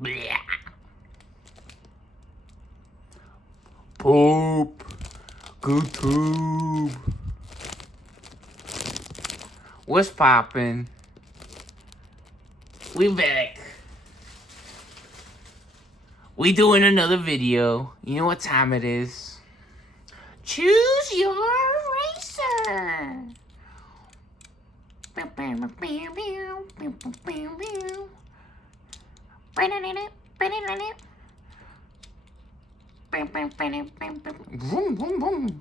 Blech. Poop. Good tube. What's poppin'? We back. We doing another video. You know what time it is. Choose your racer. Vroom, vroom, vroom.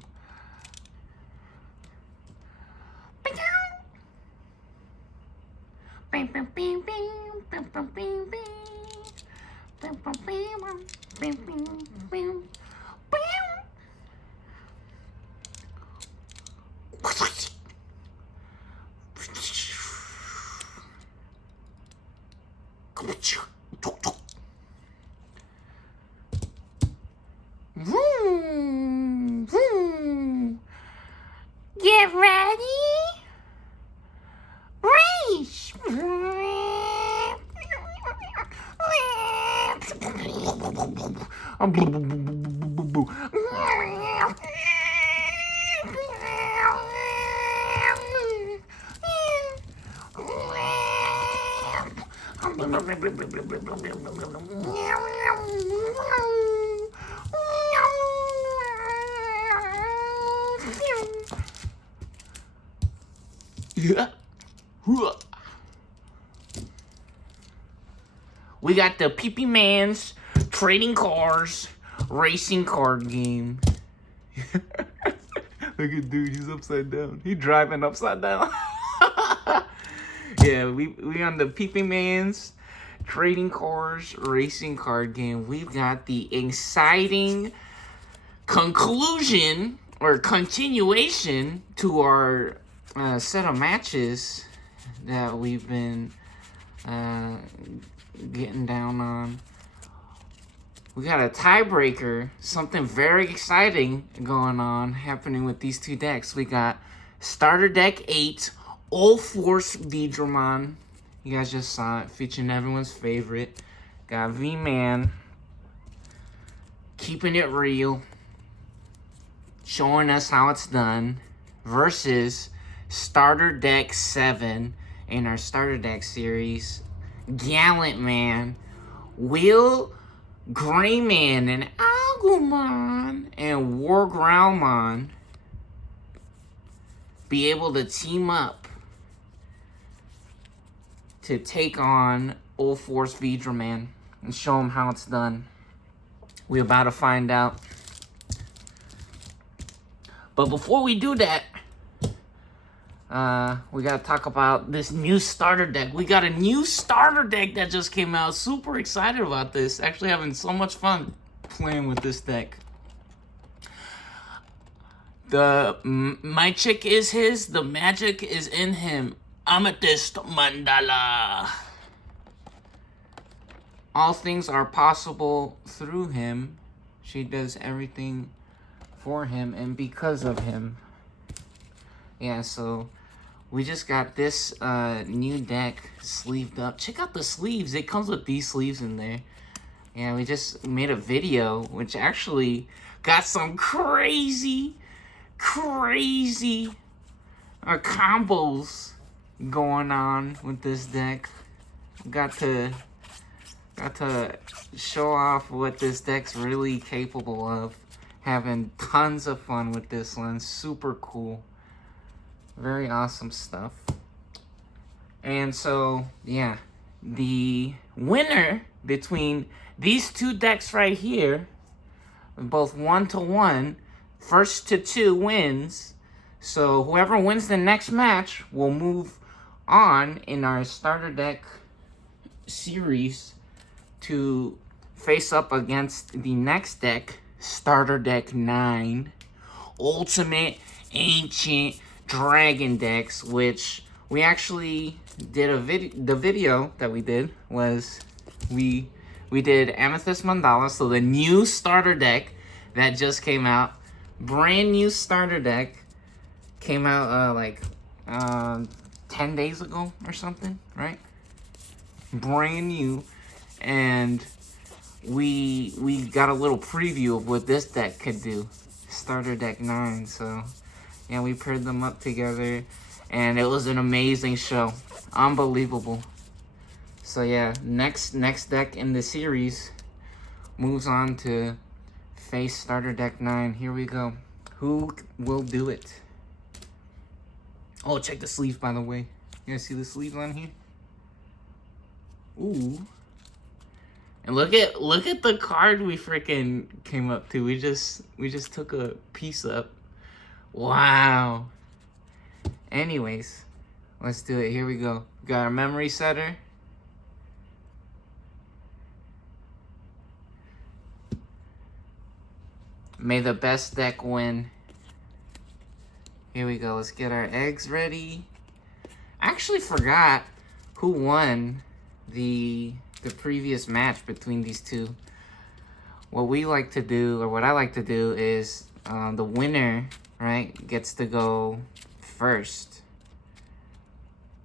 Vroom, vroom. Get ready. Race. Yeah. We got the vman's trading cars racing card game. Look at dude, he's upside down. He driving upside down. Yeah, we on the vman's trading cars racing card game. We've got the exciting conclusion or continuation to our set of matches that we've been getting down on. We got a tiebreaker, something very exciting going on happening with these two decks. We got starter deck 8, ulforce veedramon. You guys just saw it, featuring everyone's favorite. Got vman, keeping it real, showing us how it's done, versus starter deck 7 in our starter deck series. Gallantmon, Will, Grayman, and Agumon, and wingra be able to team up to take on ulforce veedramon and show them how it's done. We're about to find out. But before we do that, we gotta talk about this new starter deck. We got a new starter deck that just came out. Super excited about this. Actually having so much fun playing with this deck. My chick is his. The magic is in him. Amethyst Mandala. All things are possible through him. She does everything for him and because of him. Yeah, so we just got this new deck sleeved up. Check out the sleeves. It comes with these sleeves in there. Yeah, we just made a video, which actually got some crazy combos going on with this deck. Got to show off what this deck's really capable of. Having tons of fun with this one. Super cool. Very awesome stuff. And so, yeah, the winner between these two decks right here, both 1-1, first to 2 wins. So whoever wins the next match will move on in our starter deck series to face up against the next deck, starter deck 9, ultimate ancient dragon decks, which we actually did the video that we did was we did Amethyst Mandala, so the new starter deck that just came out, brand new starter deck, came out like 10 days ago or something, right? Brand new. And we got a little preview of what this deck could do. Starter deck 9. So yeah, we paired them up together, and it was an amazing show. Unbelievable. So yeah, next deck in the series moves on to face starter deck 9. Here we go. Who will do it? Oh, check the sleeve, by the way. You guys see the sleeves on here? Ooh. And look at the card we freaking came up to. We just took a piece up. Wow. Anyways, let's do it. Here we go. Got our memory setter. May the best deck win. Here we go. Let's get our eggs ready. I actually forgot who won the previous match between these two. What we like to do, or what I like to do, is the winner, right, gets to go first.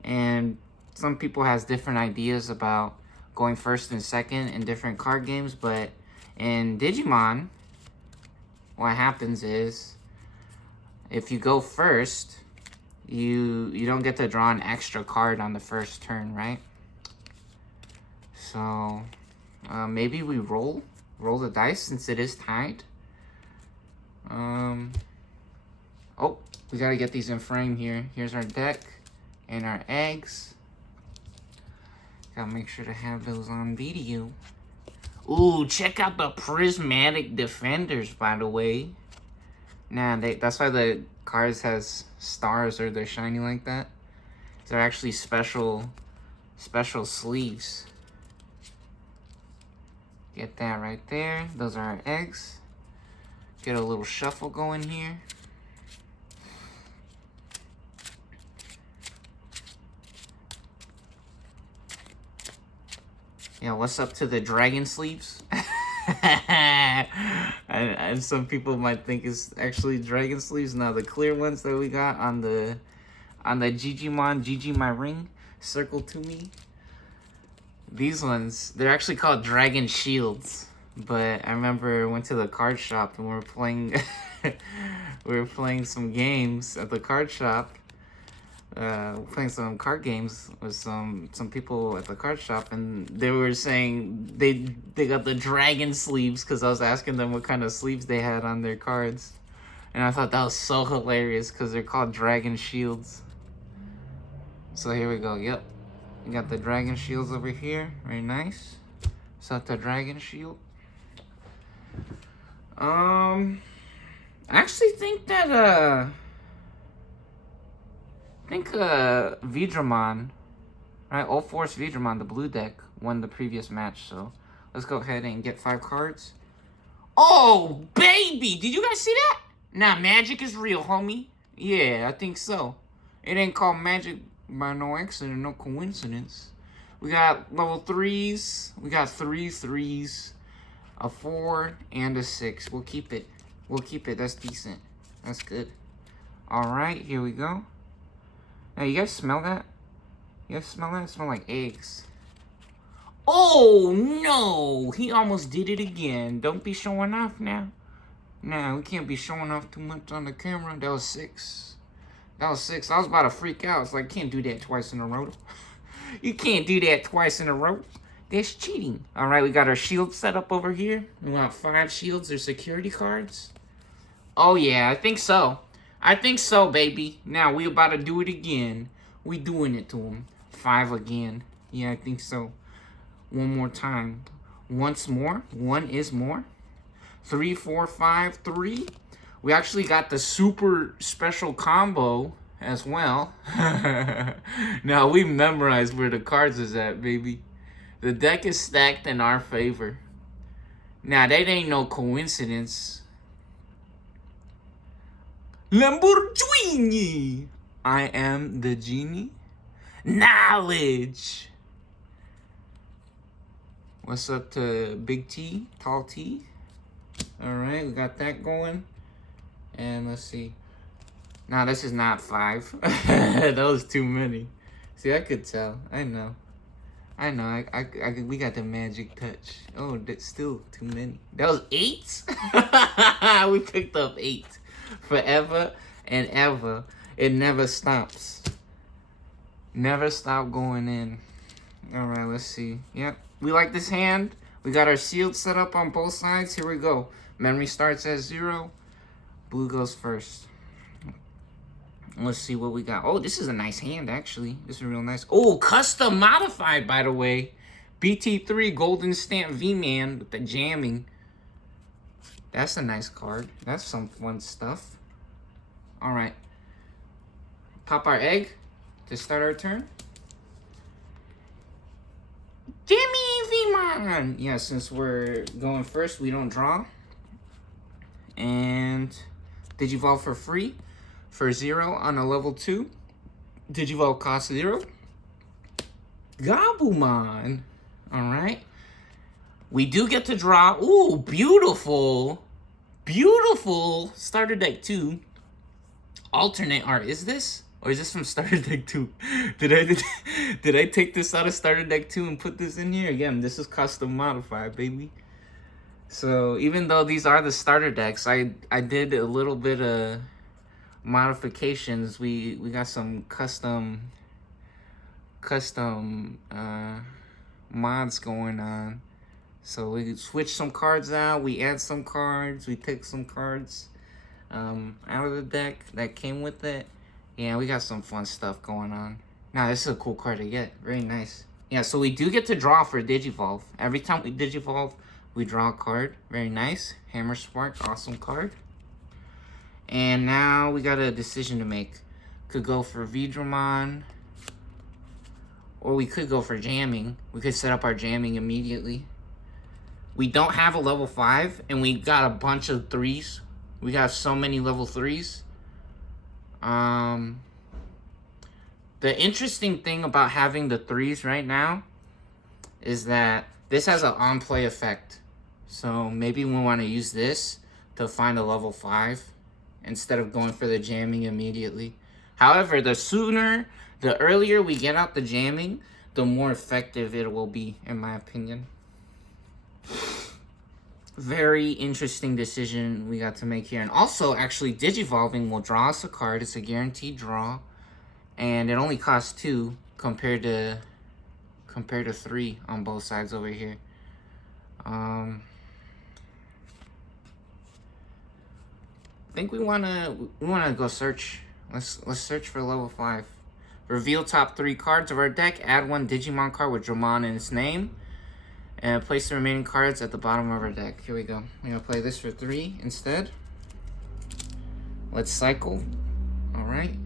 And some people has different ideas about going first and second in different card games, but in Digimon, what happens is, if you go first, you don't get to draw an extra card on the first turn, right? So maybe we roll the dice since it is tied. Oh, we gotta get these in frame here. Here's our deck and our eggs. Gotta make sure to have those on video. Ooh, check out the prismatic defenders, by the way. Nah, that's why the cards has stars, or they're shiny like that. They're actually special sleeves. Get that right there. Those are our eggs. Get a little shuffle going here. Yeah, what's up to the dragon sleeves? and some people might think it's actually dragon sleeves. Now the clear ones that we got on the Gigimon, Gigi My Ring, circle to me. These ones, they're actually called dragon shields. But I remember I went to the card shop and we were playing we were playing some games at the card shop. Playing some card games with some people at the card shop, and they were saying they got the dragon sleeves because I was asking them what kind of sleeves they had on their cards, and I thought that was so hilarious because they're called dragon shields. So here we go. Yep, we got the dragon shields over here. Very nice. So that's the dragon shield. I actually think that veedramon, right? Ulforce veedramon, the blue deck, won the previous match. So let's go ahead and get 5 cards. Oh, baby! Did you guys see that? Nah, magic is real, homie. Yeah, I think so. It ain't called magic by no accident, no coincidence. We got level 3s. We got 3 3s, a 4, and a 6. We'll keep it. We'll keep it. That's decent. That's good. All right, here we go. Now, you guys smell that? You guys smell that? It smells like eggs. Oh, no! He almost did it again. Don't be showing off now. Nah, we can't be showing off too much on the camera. That was 6. That was 6. I was about to freak out. It's like, can't do that twice in a row. You can't do that twice in a row. That's cheating. All right, we got our shield set up over here. We want 5 shields or security cards. Oh, yeah, I think so. I think so, baby. Now, we about to do it again. We doing it to him. 5 again. Yeah, I think so. One more time. Once more. 1 is more. 3, 4, 5, 3. We actually got the super special combo as well. Now, we memorized where the cards is at, baby. The deck is stacked in our favor. Now, that ain't no coincidence. Lamborghini! I am the genie. Knowledge! What's up to Big T? Tall T? Alright, we got that going. And let's see. Now, this is not 5. That was too many. See, I could tell. I know. I know. We got the magic touch. Oh, that's still too many. That was 8? We picked up 8. Forever and ever. It never stops. Never stop going in. Alright, let's see. Yep. We like this hand. We got our shield set up on both sides. Here we go. Memory starts at 0. Blue goes first. Let's see what we got. Oh, this is a nice hand, actually. This is real nice. Oh, custom modified, by the way. BT3 Golden Stamp V-Man with the jamming. That's a nice card. That's some fun stuff. Alright. Pop our egg to start our turn. Jimmy vman! Yeah, since we're going first, we don't draw. And Digivolve for free for 0 on a level 2. Digivolve cost 0. Gallantmon. Alright. We do get to draw. Ooh, beautiful. Beautiful. Starter deck 2. Alternate art. Is this? Or is this from Starter Deck 2? Did I take this out of Starter Deck 2 and put this in here? Again, this is custom modified, baby. So even though these are the starter decks, I did a little bit of modifications. We got some custom mods going on. So we switch some cards out, we add some cards, we take some cards out of the deck that came with it. Yeah, we got some fun stuff going on. Now, this is a cool card to get. Very nice. Yeah, so we do get to draw for Digivolve. Every time we Digivolve, we draw a card. Very nice. Hammer Spark, awesome card. And now we got a decision to make. Could go for veedramon, or we could go for jamming. We could set up our jamming immediately. We don't have a level 5, and we got a bunch of 3s. We got so many level 3s. The interesting thing about having the 3s right now is that this has an on-play effect. So maybe we want to use this to find a level 5 instead of going for the jamming immediately. However, the earlier we get out the jamming, the more effective it will be, in my opinion. Very interesting decision we got to make here. And also, actually, Digivolving will draw us a card. It's a guaranteed draw. And it only costs 2 compared to 3 on both sides over here. I think we wanna go search. Let's search for level 5. Reveal top 3 cards of our deck. Add 1 Digimon card with Dramon in its name. And place the remaining cards at the bottom of our deck. Here we go. We're going to play this for 3 instead. Let's cycle. Alright.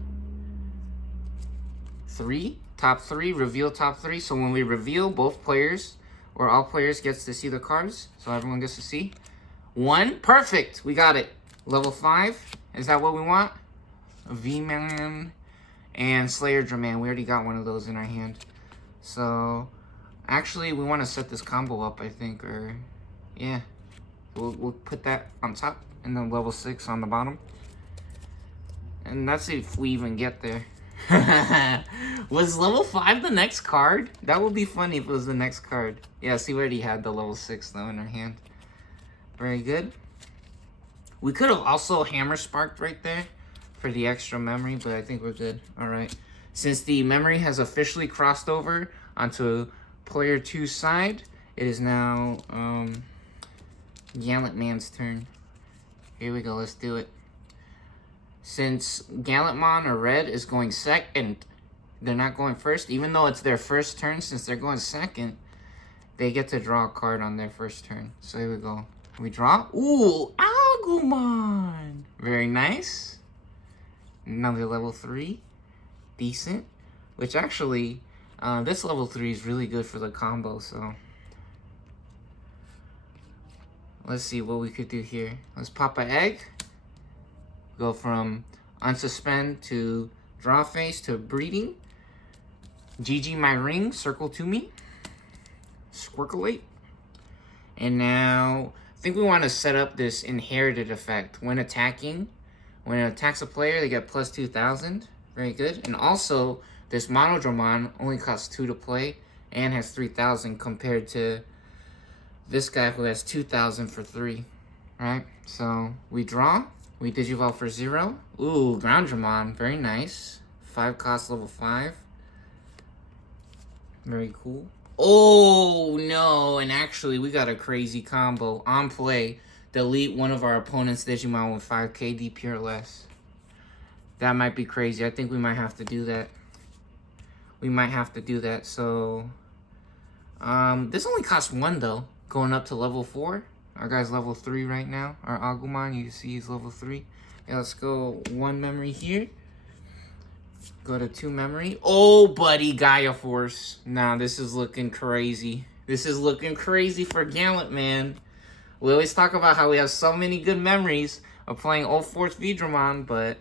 3. Top 3. Reveal top 3. So when we reveal, both players, or all players, gets to see the cards. So everyone gets to see. 1. Perfect. We got it. Level 5. Is that what we want? vman and Slayerdramon. We already got one of those in our hand. So... actually, we want to set this combo up, I think, or, yeah. We'll put that on top, and then level 6 on the bottom. And that's if we even get there. Was level 5 the next card? That would be funny if it was the next card. Yeah, see, we already had the level 6, though, in our hand. Very good. We could have also hammer sparked right there for the extra memory, but I think we're good. All right. Since the memory has officially crossed over onto player 2's side, it is now Gallantmon's turn. Here we go, let's do it. Since Gallantmon or Red is going second, they're not going first, even though it's their first turn. Since they're going second, they get to draw a card on their first turn. So here we go. We draw. Ooh, Agumon. Very nice. Another level 3. Decent. Which actually... this level 3 is really good for the combo, so... let's see what we could do here. Let's pop an egg. Go from unsuspend to draw phase to breeding. GG my ring, circle to me. Squirculate. And now, I think we want to set up this inherited effect. When attacking, when it attacks a player, they get plus 2,000. Very good. And also... this Monodramon only costs 2 to play, and has 3,000 compared to this guy who has 2,000 for 3. Right? So we draw. We Digivolve for 0. Ooh, Groundramon. Very nice. 5 cost, level 5. Very cool. Oh, no. And actually, we got a crazy combo. On play, delete one of our opponent's Digimon with 5 KDP or less. That might be crazy. I think we might have to do that. We might have to do that. So, this only costs 1, though. Going up to level 4. Our guy's level 3 right now. Our Agumon, you see he's level 3. Yeah, let's go 1 memory here. Go to 2 memory. Oh, buddy, Gaia Force. Now, this is looking crazy. This is looking crazy for gallantmon. We always talk about how we have so many good memories of playing ulforce veedramon, but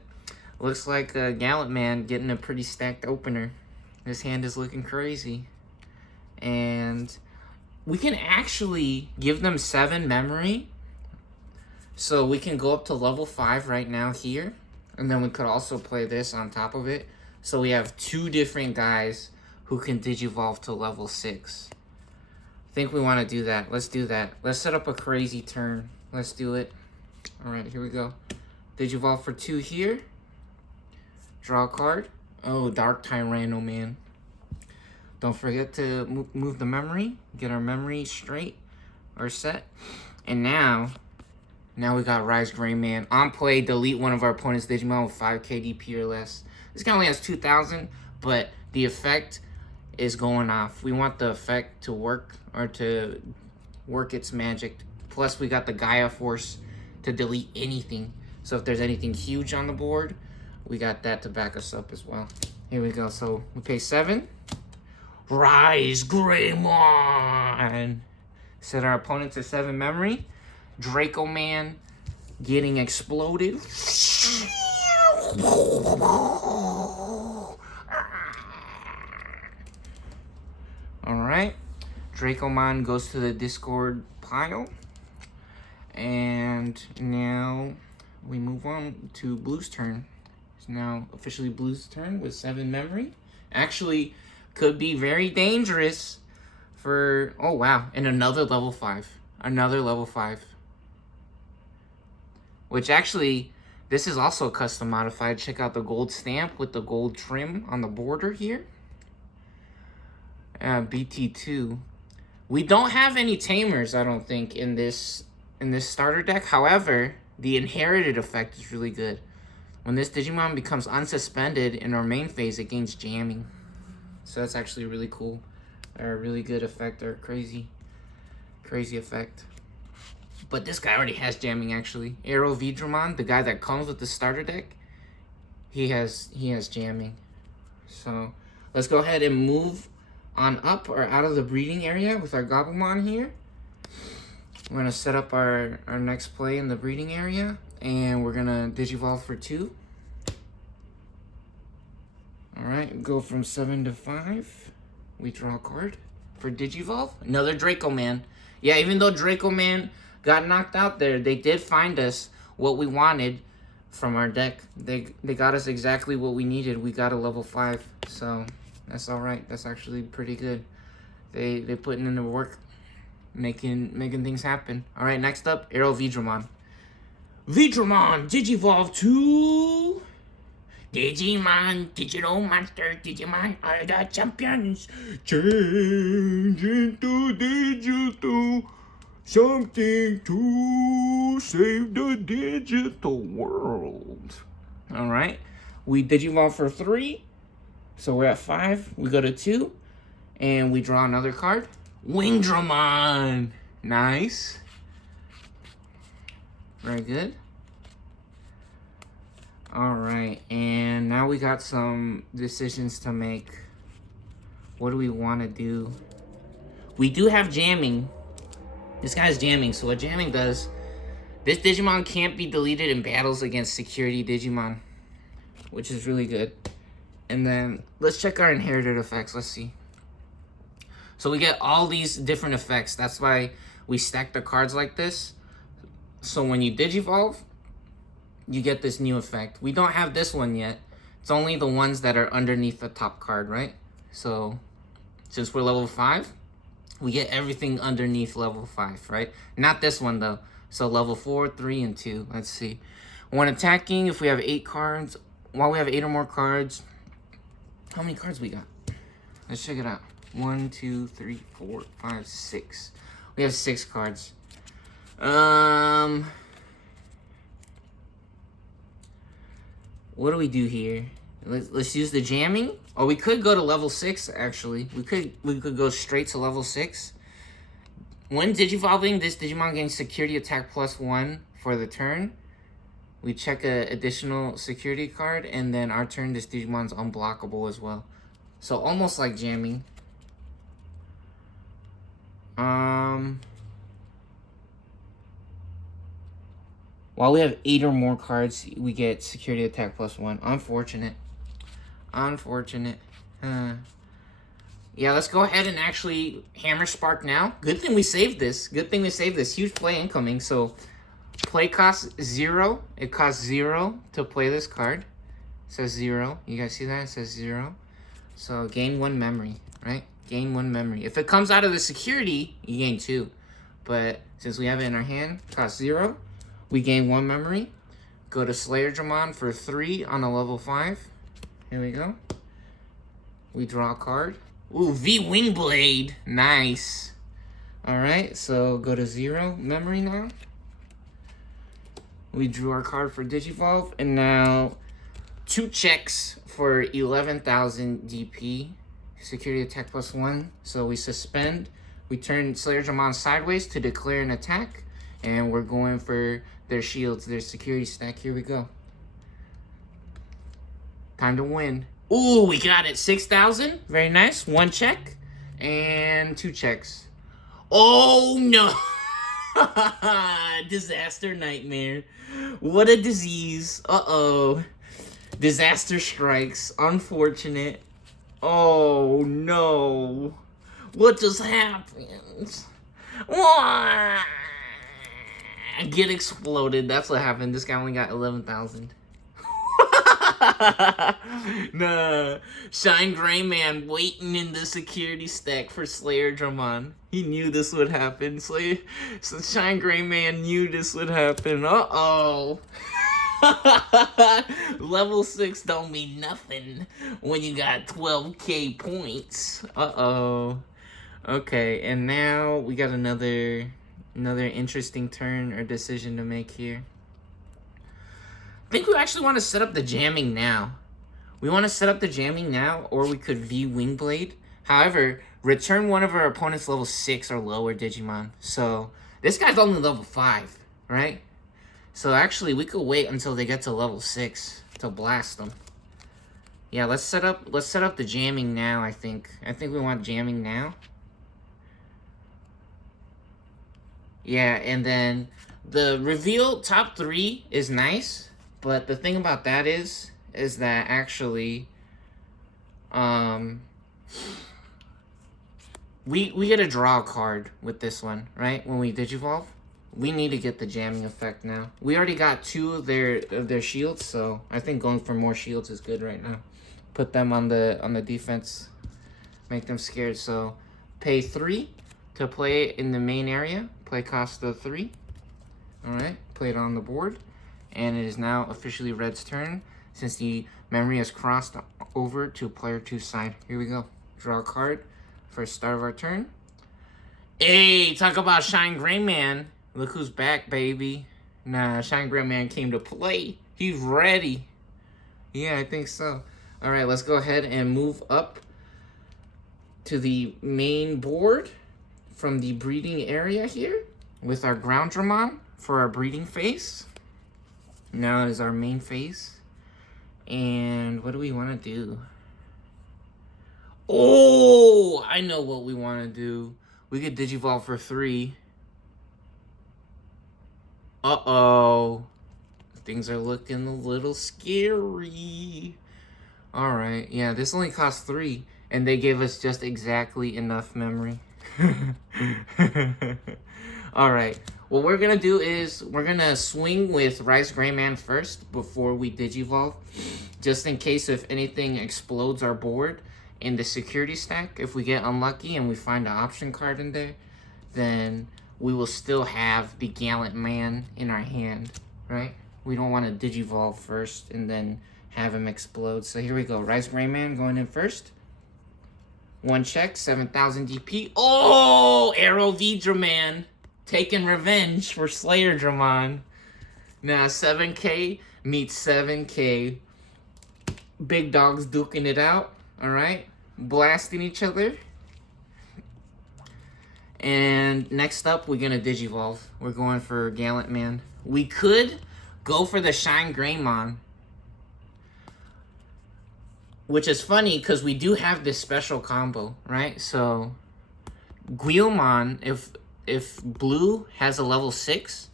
looks like gallantmon getting a pretty stacked opener. This hand is looking crazy. And we can actually give them 7 memory. So we can go up to level 5 right now here. And then we could also play this on top of it. So we have 2 different guys who can Digivolve to level 6. I think we want to do that. Let's do that. Let's set up a crazy turn. Let's do it. Alright, here we go. Digivolve for 2 here. Draw a card. Oh, Dark Tyranno, man. Don't forget to move the memory. Get our memory straight or set. And now we got Rise Greymon. On play, delete one of our opponent's Digimon with 5 KDP or less. This guy only has 2,000, but the effect is going off. We want the effect to work, or to work its magic. Plus, we got the Gaia Force to delete anything. So if there's anything huge on the board, we got that to back us up as well. Here we go. So we pay 7. Rise Greymon. Set our opponent to 7 memory. Dracomon getting exploded. Alright. Dracomon goes to the Discord pile. And now we move on to Blue's turn. It's now officially Blue's turn with 7 memory. Actually, could be very dangerous for... Oh, wow. And another level 5. Another level 5. Which actually, this is also custom modified. Check out the gold stamp with the gold trim on the border here. BT2. We don't have any tamers, I don't think, in this starter deck. However, the inherited effect is really good. When this Digimon becomes unsuspended in our main phase, it gains jamming. So that's actually really cool. Or a really good effect, or crazy effect. But this guy already has jamming, actually. Arrow Veedramon, the guy that comes with the starter deck, he has jamming. So let's go ahead and move on up or out of the breeding area with our Goblimon here. We're gonna set up our next play in the breeding area, and we're gonna Digivolve for 2. Alright, go from 7 to 5. We draw a card for Digivolve. Another Dracomon. Yeah, even though Dracomon got knocked out there, they did find us what we wanted from our deck. They got us exactly what we needed. We got a level 5, so that's alright. That's actually pretty good. They putting in the work, making things happen. Alright, next up, Arrow Veedramon. Veedramon, Digivolve to... Digimon, Digital Monster, Digimon are the champions. Change into digital, something to save the digital world. Alright, we Digivolve for 3. So we're at 5. We go to 2. And we draw another card. Wingdramon. Nice. Very good. Alright, and now we got some decisions to make. What do we want to do? We do have jamming. This guy's jamming, so what jamming does, this Digimon can't be deleted in battles against security Digimon, which is really good. And then, let's check our inherited effects, let's see. So we get all these different effects, that's why we stack the cards like this. So when you Digivolve, you get this new effect. We don't have this one yet. It's only the ones that are underneath the top card, right? So since we're level 5, we get everything underneath level 5, right? Not this one, though. So level 4, 3, and 2. Let's see. When attacking, if we have 8 cards, while we have 8 or more cards, how many cards we got? Let's check it out. 1, 2, 3, 4, 5, 6. We have 6 cards. What do we do here? Let's use the jamming. Or we could go to level 6, actually. We could go straight to level 6. When digivolving, this Digimon gains security attack +1 for the turn. We check an additional security card, and then our turn, this Digimon's unblockable as well. So almost like jamming. While we have 8 or more cards, we get security attack +1. Unfortunate. Unfortunate. Yeah, let's go ahead and actually hammer Spark now. Good thing we saved this. Good thing we saved this. Huge play incoming. So, play costs 0. It costs 0 to play this card. It says 0. You guys see that? It says 0. So, gain 1 memory, right? Gain 1 memory. If it comes out of the security, you gain 2. But since we have it in our hand, it costs 0. We gain 1 memory. Go to veedramon for 3 on a level 5. Here we go. We draw a card. Ooh, Wingblade. Nice. Alright, so go to 0 memory now. We drew our card for Digivolve. And now 2 checks for 11,000 DP. Security attack +1. So we suspend. We turn veedramon sideways to declare an attack. And we're going for their shields, their security stack. Here we go. Time to win. Ooh, we got it. 6,000. Very nice. 1 check. And 2 checks. Oh, no. Disaster nightmare. What a disease. Uh-oh. Disaster strikes. Unfortunate. Oh, no. What just happened? What? Get exploded. That's what happened. This guy only got 11,000. Nah. Shine Gray Man waiting in the security stack for veedramon. He knew this would happen. So Shine Gray Man knew this would happen. Uh-oh. Level 6 don't mean nothing when you got 12k points. Uh-oh. Okay, and now we got another interesting turn or decision to make here. I think we actually want to set up the jamming now. We want to set up the jamming now, or we could Wingblade. However, return one of our opponent's level 6 or lower Digimon. So, this guy's only level 5, right? So actually, we could wait until they get to level 6 to blast them. Yeah, let's set up the jamming now, I think. I think we want jamming now. Yeah, and then the reveal top 3 is nice, but the thing about that is that actually, we get to draw a card with this one, right? When we Digivolve, we need to get the jamming effect now. We already got 2 of their shields, so I think going for more shields is good right now. Put them on the defense, make them scared. So pay 3 to play in the main area. Play cost of 3. Alright, play it on the board. And it is now officially Red's turn, since the memory has crossed over to player 2's side. Here we go. Draw a card for the start of our turn. Hey, talk about Shine Gray Man. Look who's back, baby. Nah, Shine Gray Man came to play. He's ready. Yeah, I think so. Alright, let's go ahead and move up to the main board from the breeding area here with our Groundramon for our breeding phase. Now it is our main phase. And what do we want to do? Oh, I know what we want to do. We could Digivolve for 3. Uh-oh. Things are looking a little scary. Alright, yeah, this only costs 3. And they gave us just exactly enough memory. Alright, what we're gonna do is we're gonna swing with Rise Gray Man first before we Digivolve, just in case if anything explodes our board in the security stack, if we get unlucky and we find an option card in there, then we will still have the Gallantmon in our hand, right? We don't want to digivolve first and then have him explode. So here we go. Rise Greyman going in first. 1 check, 7,000 DP. Oh, Arrow veedramon taking revenge for Slayerdramon. Now 7K meets 7K. Big dogs duking it out. All right, blasting each other. And next up, we're gonna digivolve. We're going for Gallantmon. We could go for the Shine Greymon, which is funny because we do have this special combo, right? So Guilmon, if blue has a level 6,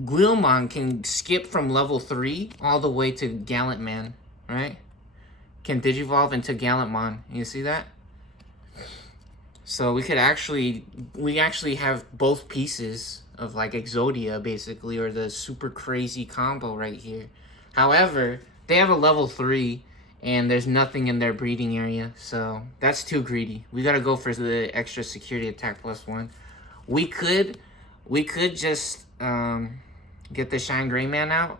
Guilmon can skip from level 3 all the way to Gallantmon, right? Can digivolve into Gallantmon. You see that? So we actually have both pieces of like Exodia basically, or the super crazy combo right here. However, they have a level 3 and there's nothing in their breeding area, so that's too greedy. We gotta go for the extra security attack +1. We could just get the Shine Greymon out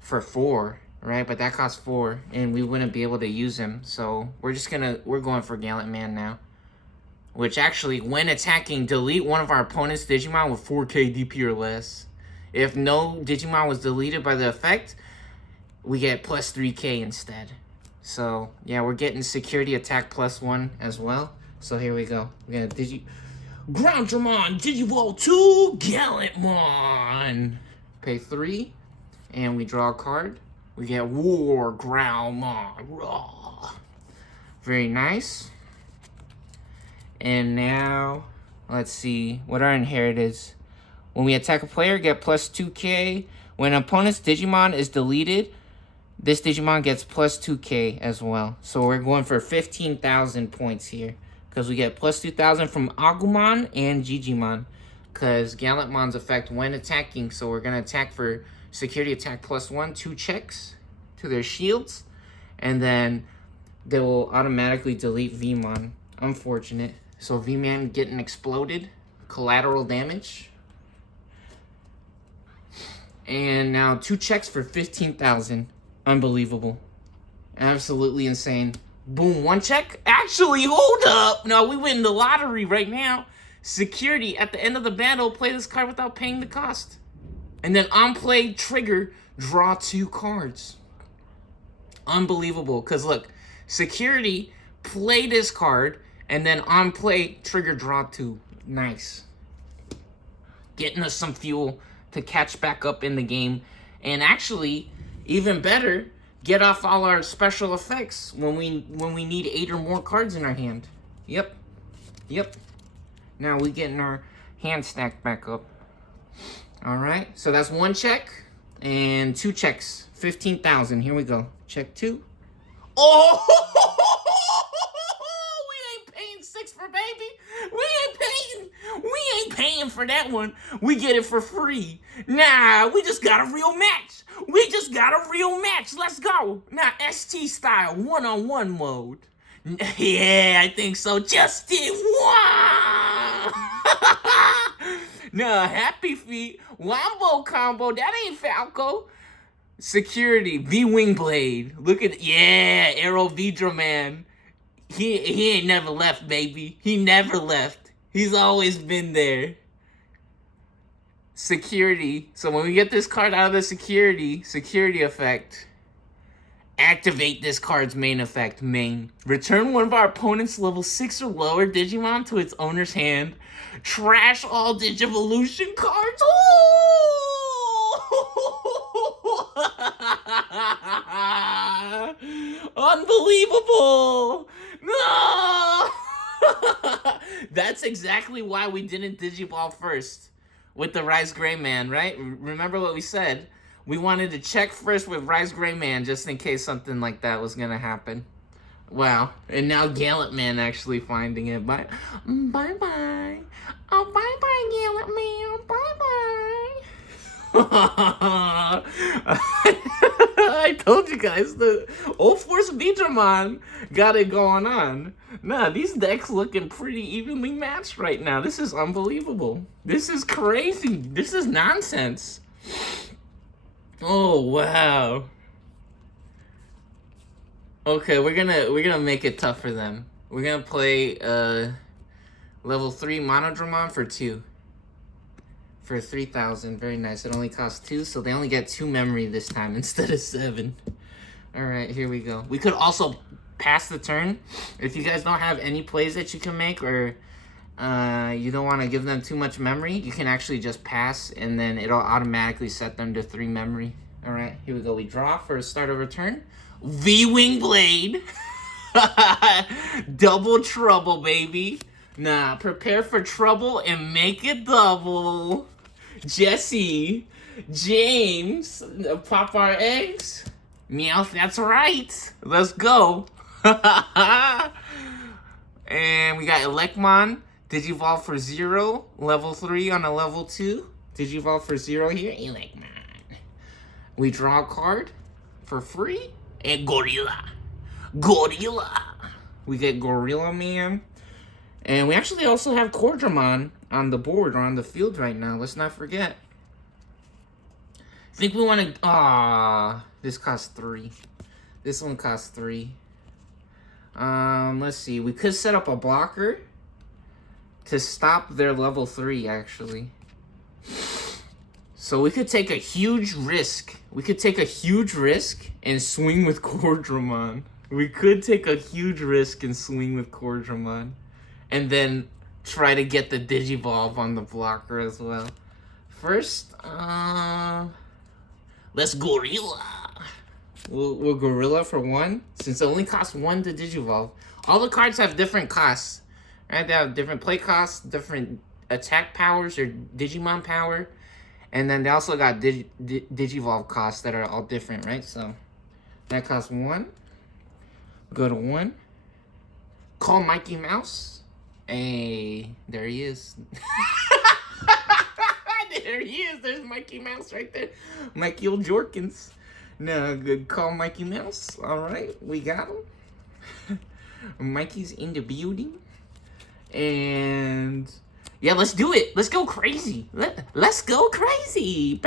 for 4, right? But that costs 4 and we wouldn't be able to use him. So we're going for Gallantmon now. Which actually, when attacking, delete one of our opponent's Digimon with 4K DP or less. If no Digimon was deleted by the effect, we get plus 3K instead. So, yeah, we're getting security attack +1 as well. So here we go. We're gonna Groundramon Digivolve to Gallantmon. Pay 3, and we draw a card. We get War Groundmon. Raw. Very nice. And now, let's see what our inherit is. When we attack a player, get plus 2K. When an opponent's Digimon is deleted, this Digimon gets plus 2K as well. So we're going for 15,000 points here, because we get plus 2,000 from Agumon and Gigimon, because Gallantmon's effect when attacking. So we're going to attack for security attack +1, 2 checks to their shields, and then they will automatically delete vman. Unfortunate. So vman getting exploded, collateral damage. And now 2 checks for 15,000. Unbelievable. Absolutely insane. Boom, 1 check. Actually, hold up. No, we win the lottery right now. Security, at the end of the battle, play this card without paying the cost. And then on play, trigger, draw 2 cards. Unbelievable. Because look, security, play this card, and then on play, trigger, draw 2. Nice. Getting us some fuel to catch back up in the game. And actually, even better, get off all our special effects when we need 8 or more cards in our hand. Yep. Now we getting our hand stacked back up. Alright, so that's 1 check and 2 checks. 15,000. Here we go. Check 2. Oh! We ain't paying 6 for baby. We ain't paying for that one. We get it for free. Nah, we just got a real match. Let's go. Now, ST style, one-on-one mode. Yeah, I think so. Just did one. Nah, happy feet. Wombo combo. That ain't Falco. Security, V-Wing Blade. Look at, yeah, Arrow veedramon. He ain't never left, baby. He never left. He's always been there. Security. So when we get this card out of the security effect, activate this card's main effect. Return one of our opponent's level 6 or lower Digimon to its owner's hand. Trash all Digivolution cards. Unbelievable. No. That's exactly why we didn't Digivolve first with the Rise Greymon, right? Remember what we said? We wanted to check first with Rise Greymon just in case something like that was gonna happen. Wow. And now Gallantmon actually finding it. Bye. Bye-bye. Oh, bye-bye, Gallantmon. Bye-bye. I told you guys, the ulforce veedramon got it going on. Nah, these decks looking pretty evenly matched right now. This is unbelievable. This is crazy. This is nonsense. Oh wow. Okay, we're gonna make it tough for them. We're gonna play level 3 monodramon for 2. For 3,000. Very nice. It only costs 2, so they only get 2 memory this time instead of 7. Alright, here we go. We could also pass the turn. If you guys don't have any plays that you can make, or you don't want to give them too much memory, you can actually just pass, and then it'll automatically set them to 3 memory. Alright, here we go. We draw for a start of a turn. V-Wing Blade. Double trouble, baby. Nah, prepare for trouble and make it double. Jesse, James, pop our eggs. Meow, that's right. Let's go. And we got Electmon, Digivolve for 0, level 3 on a level 2. Digivolve for 0 here, Electmon. We draw a card for free, and Gorilla. We get Gorilla Man. And we actually also have Quadramon on the board or on the field right now. Let's not forget. I think we want to... this costs 3. This one costs 3. Let's see. We could set up a blocker to stop their level 3, actually. So we could take a huge risk. We could take a huge risk and swing with Quadramon. We could take a huge risk and swing with Quadramon. And then try to get the Digivolve on the blocker as well. First, let's Gorilla. We'll Gorilla for 1, since it only costs 1 to Digivolve. All the cards have different costs. Right? They have different play costs, different attack powers or Digimon power. And then they also got Digivolve costs that are all different, right? So that costs 1. Go to 1. Call Mikey Mouse. Hey, there he is. There he is. There's Mikey Mouse right there. Mikey old Jorkins. No, good call, Mikey Mouse. All right, we got him. Mikey's in the building. And yeah, let's do it. Let's go crazy. Let's go crazy.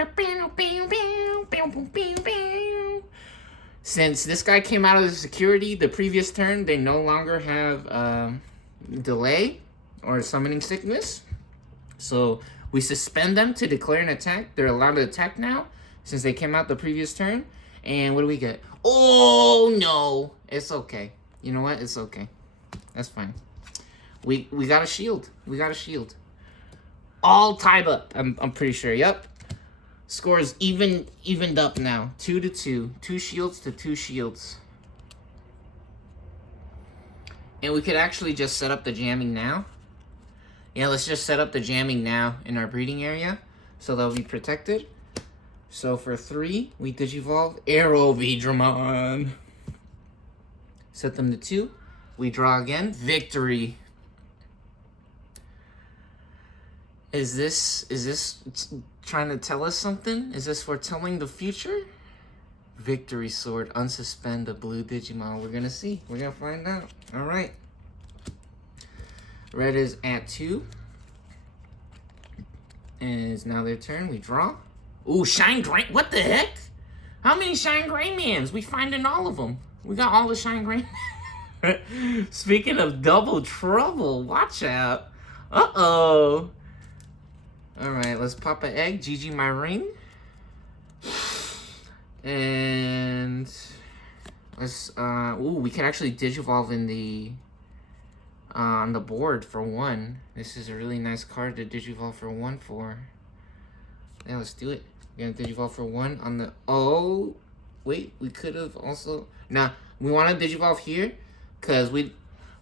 Since this guy came out of the security the previous turn, they no longer have delay or summoning sickness. So we suspend them to declare an attack. They're allowed to attack now since they came out the previous turn. And what do we get? Oh no, it's okay. You know what? It's okay. That's fine. We got a shield. We got a shield. All tied up. I'm pretty sure. Yep. Score is evened up now. 2-2. 2 shields to 2 shields. And we could actually just set up the jamming now. Yeah, let's just set up the jamming now in our breeding area, so they'll be protected. So for 3, we Digivolve Arrow Veedramon. Set them to 2. We draw again. Victory. Is this trying to tell us something? Is this foretelling the future? Victory Sword. Unsuspend the blue Digimon. We're gonna see. We're gonna find out. Alright. Red is at 2. And it's now their turn. We draw. Ooh, Shine Gray. What the heck? How many Shine Greymans? We finding all of them. We got all the Shine Gray. Speaking of double trouble, watch out. Uh-oh. Alright, let's pop an egg. GG my ring. And let's we can actually Digivolve in the on the board for 1. This is a really nice card to Digivolve for 1 for. Yeah, let's do it. We're gonna Digivolve for 1 on the wait, we could have also we wanna Digivolve here because we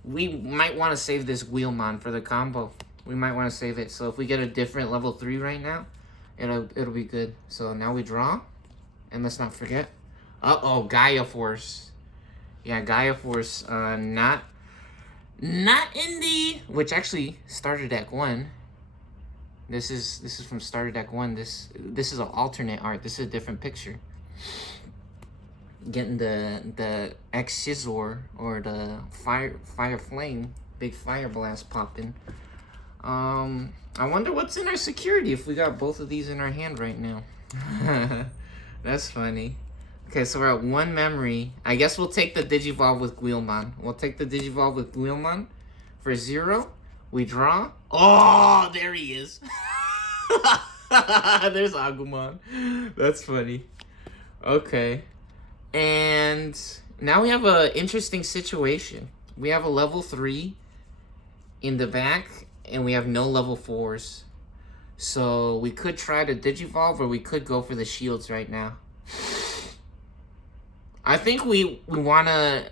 might want to save this Wheelmon for the combo. We might want to save it. So if we get a different level 3 right now, it'll be good. So now we draw. And let's not forget. Gaia Force. Yeah, Gaia Force. Not in the, which actually starter deck 1. This is from starter deck 1. This is an alternate art. This is a different picture. getting the X Scizor or the fire flame, big fire blast popping. I wonder what's in our security if we got both of these in our hand right now. That's funny. Okay, so we're at 1 memory. I guess we'll take the Digivolve with Guilmon. We'll take the Digivolve with Guilmon for 0. We draw. Oh, there he is. There's Agumon. That's funny. Okay. And now we have an interesting situation. We have a level 3 in the back, and we have no level 4s. So we could try to Digivolve, or we could go for the shields right now. I think we wanna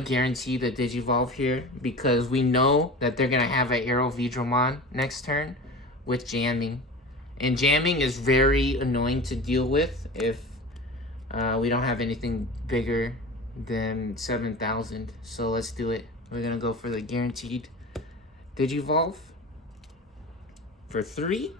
guarantee the Digivolve here because we know that they're gonna have an Arrow veedramon next turn with jamming. And jamming is very annoying to deal with if we don't have anything bigger than 7,000. So let's do it. We're gonna go for the guaranteed Digivolve. For 3,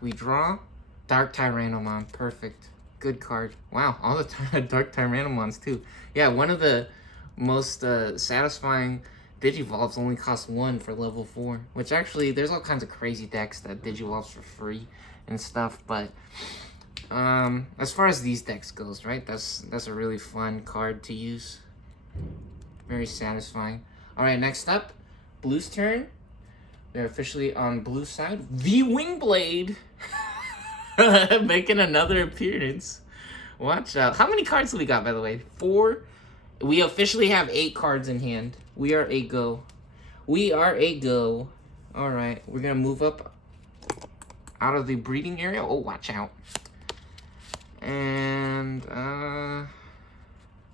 we draw Dark Tyrannomon. Perfect. Good card. Wow, all the Dark Tyrannomons too. Yeah, one of the most satisfying Digivolves only costs 1 for level 4. Which actually, there's all kinds of crazy decks that Digivolves for free and stuff. But as far as these decks goes, right? That's a really fun card to use. Very satisfying. All right, next up, Blue's turn. They're officially on blue side. The Wingblade making another appearance. Watch out. How many cards do we got, by the way? 4. We officially have 8 cards in hand. We are a go. We are a go. All right. We're going to move up out of the breeding area. Oh, watch out. And,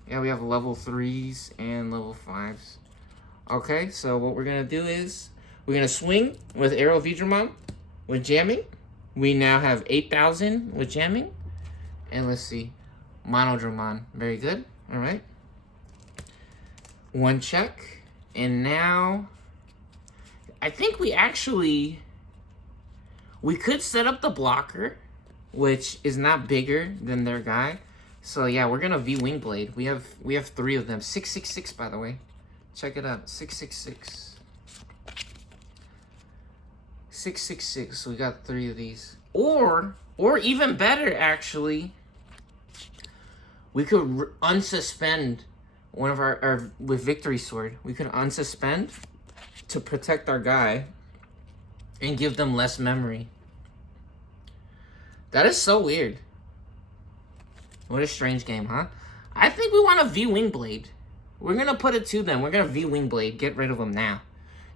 yeah, we have level 3s and level 5s. Okay, so what we're going to do is we're going to swing with Arrow veedramon with jamming. We now have 8,000 with jamming. And let's see. Monodramon. Very good. All right. 1 check. And now I think we could set up the blocker, which is not bigger than their guy. So yeah, we're going to V-Wingblade. We have 3 of them. 666, by the way. Check it out. 666. 666. So we got 3 of these. Or even better, actually, we could unsuspend one of our with Victory Sword. We could unsuspend to protect our guy and give them less memory. That is so weird. What a strange game, huh? I think we want a V-Wingblade. We're going to put it to them. We're going to V-Wingblade. Get rid of them now.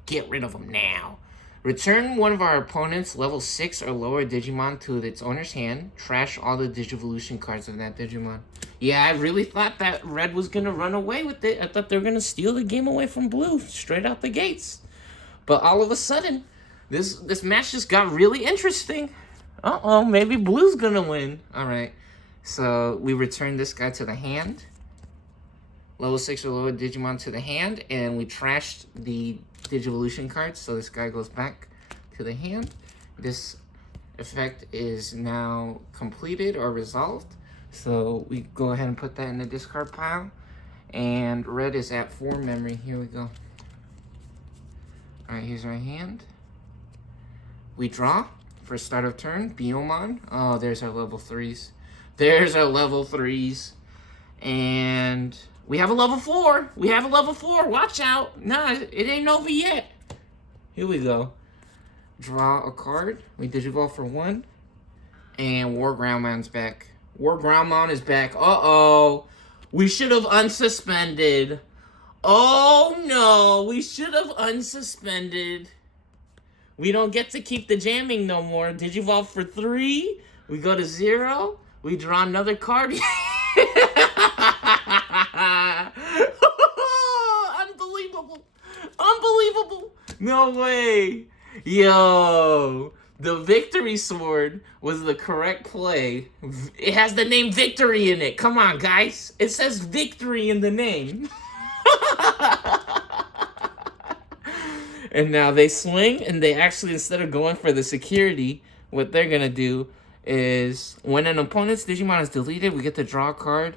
Get rid of them now. Return one of our opponent's level 6 or lower Digimon to its owner's hand. Trash all the Digivolution cards of that Digimon. Yeah, I really thought that Red was going to run away with it. I thought they were going to steal the game away from Blue straight out the gates. But all of a sudden, this match just got really interesting. Uh-oh, maybe Blue's going to win. All right, so we return this guy to the hand. Level 6 or lower Digimon to the hand. And we trashed the Digivolution cards, so this guy goes back to the hand. This effect is now completed or resolved. So we go ahead and put that in the discard pile. And Red is at 4 memory. Here we go. Alright, here's our hand. We draw for start of turn. Biomon. Oh, there's our level 3s. There's our level 3s. And we have a level 4. We have a level 4. Watch out. Nah, it ain't over yet. Here we go. Draw a card. We Digivolve for 1. And Wargroundmon's back. Wargroundmon is back. Uh-oh. We should have unsuspended. Oh, no. We should have unsuspended. We don't get to keep the jamming no more. Digivolve for 3. We go to 0. We draw another card. Unbelievable. Unbelievable. No way. Yo. The Victory Sword was the correct play. It has the name Victory in it. Come on, guys. It says Victory in the name. And now they swing, and they actually, instead of going for the security, what they're going to do is when an opponent's Digimon is deleted, we get to draw a card.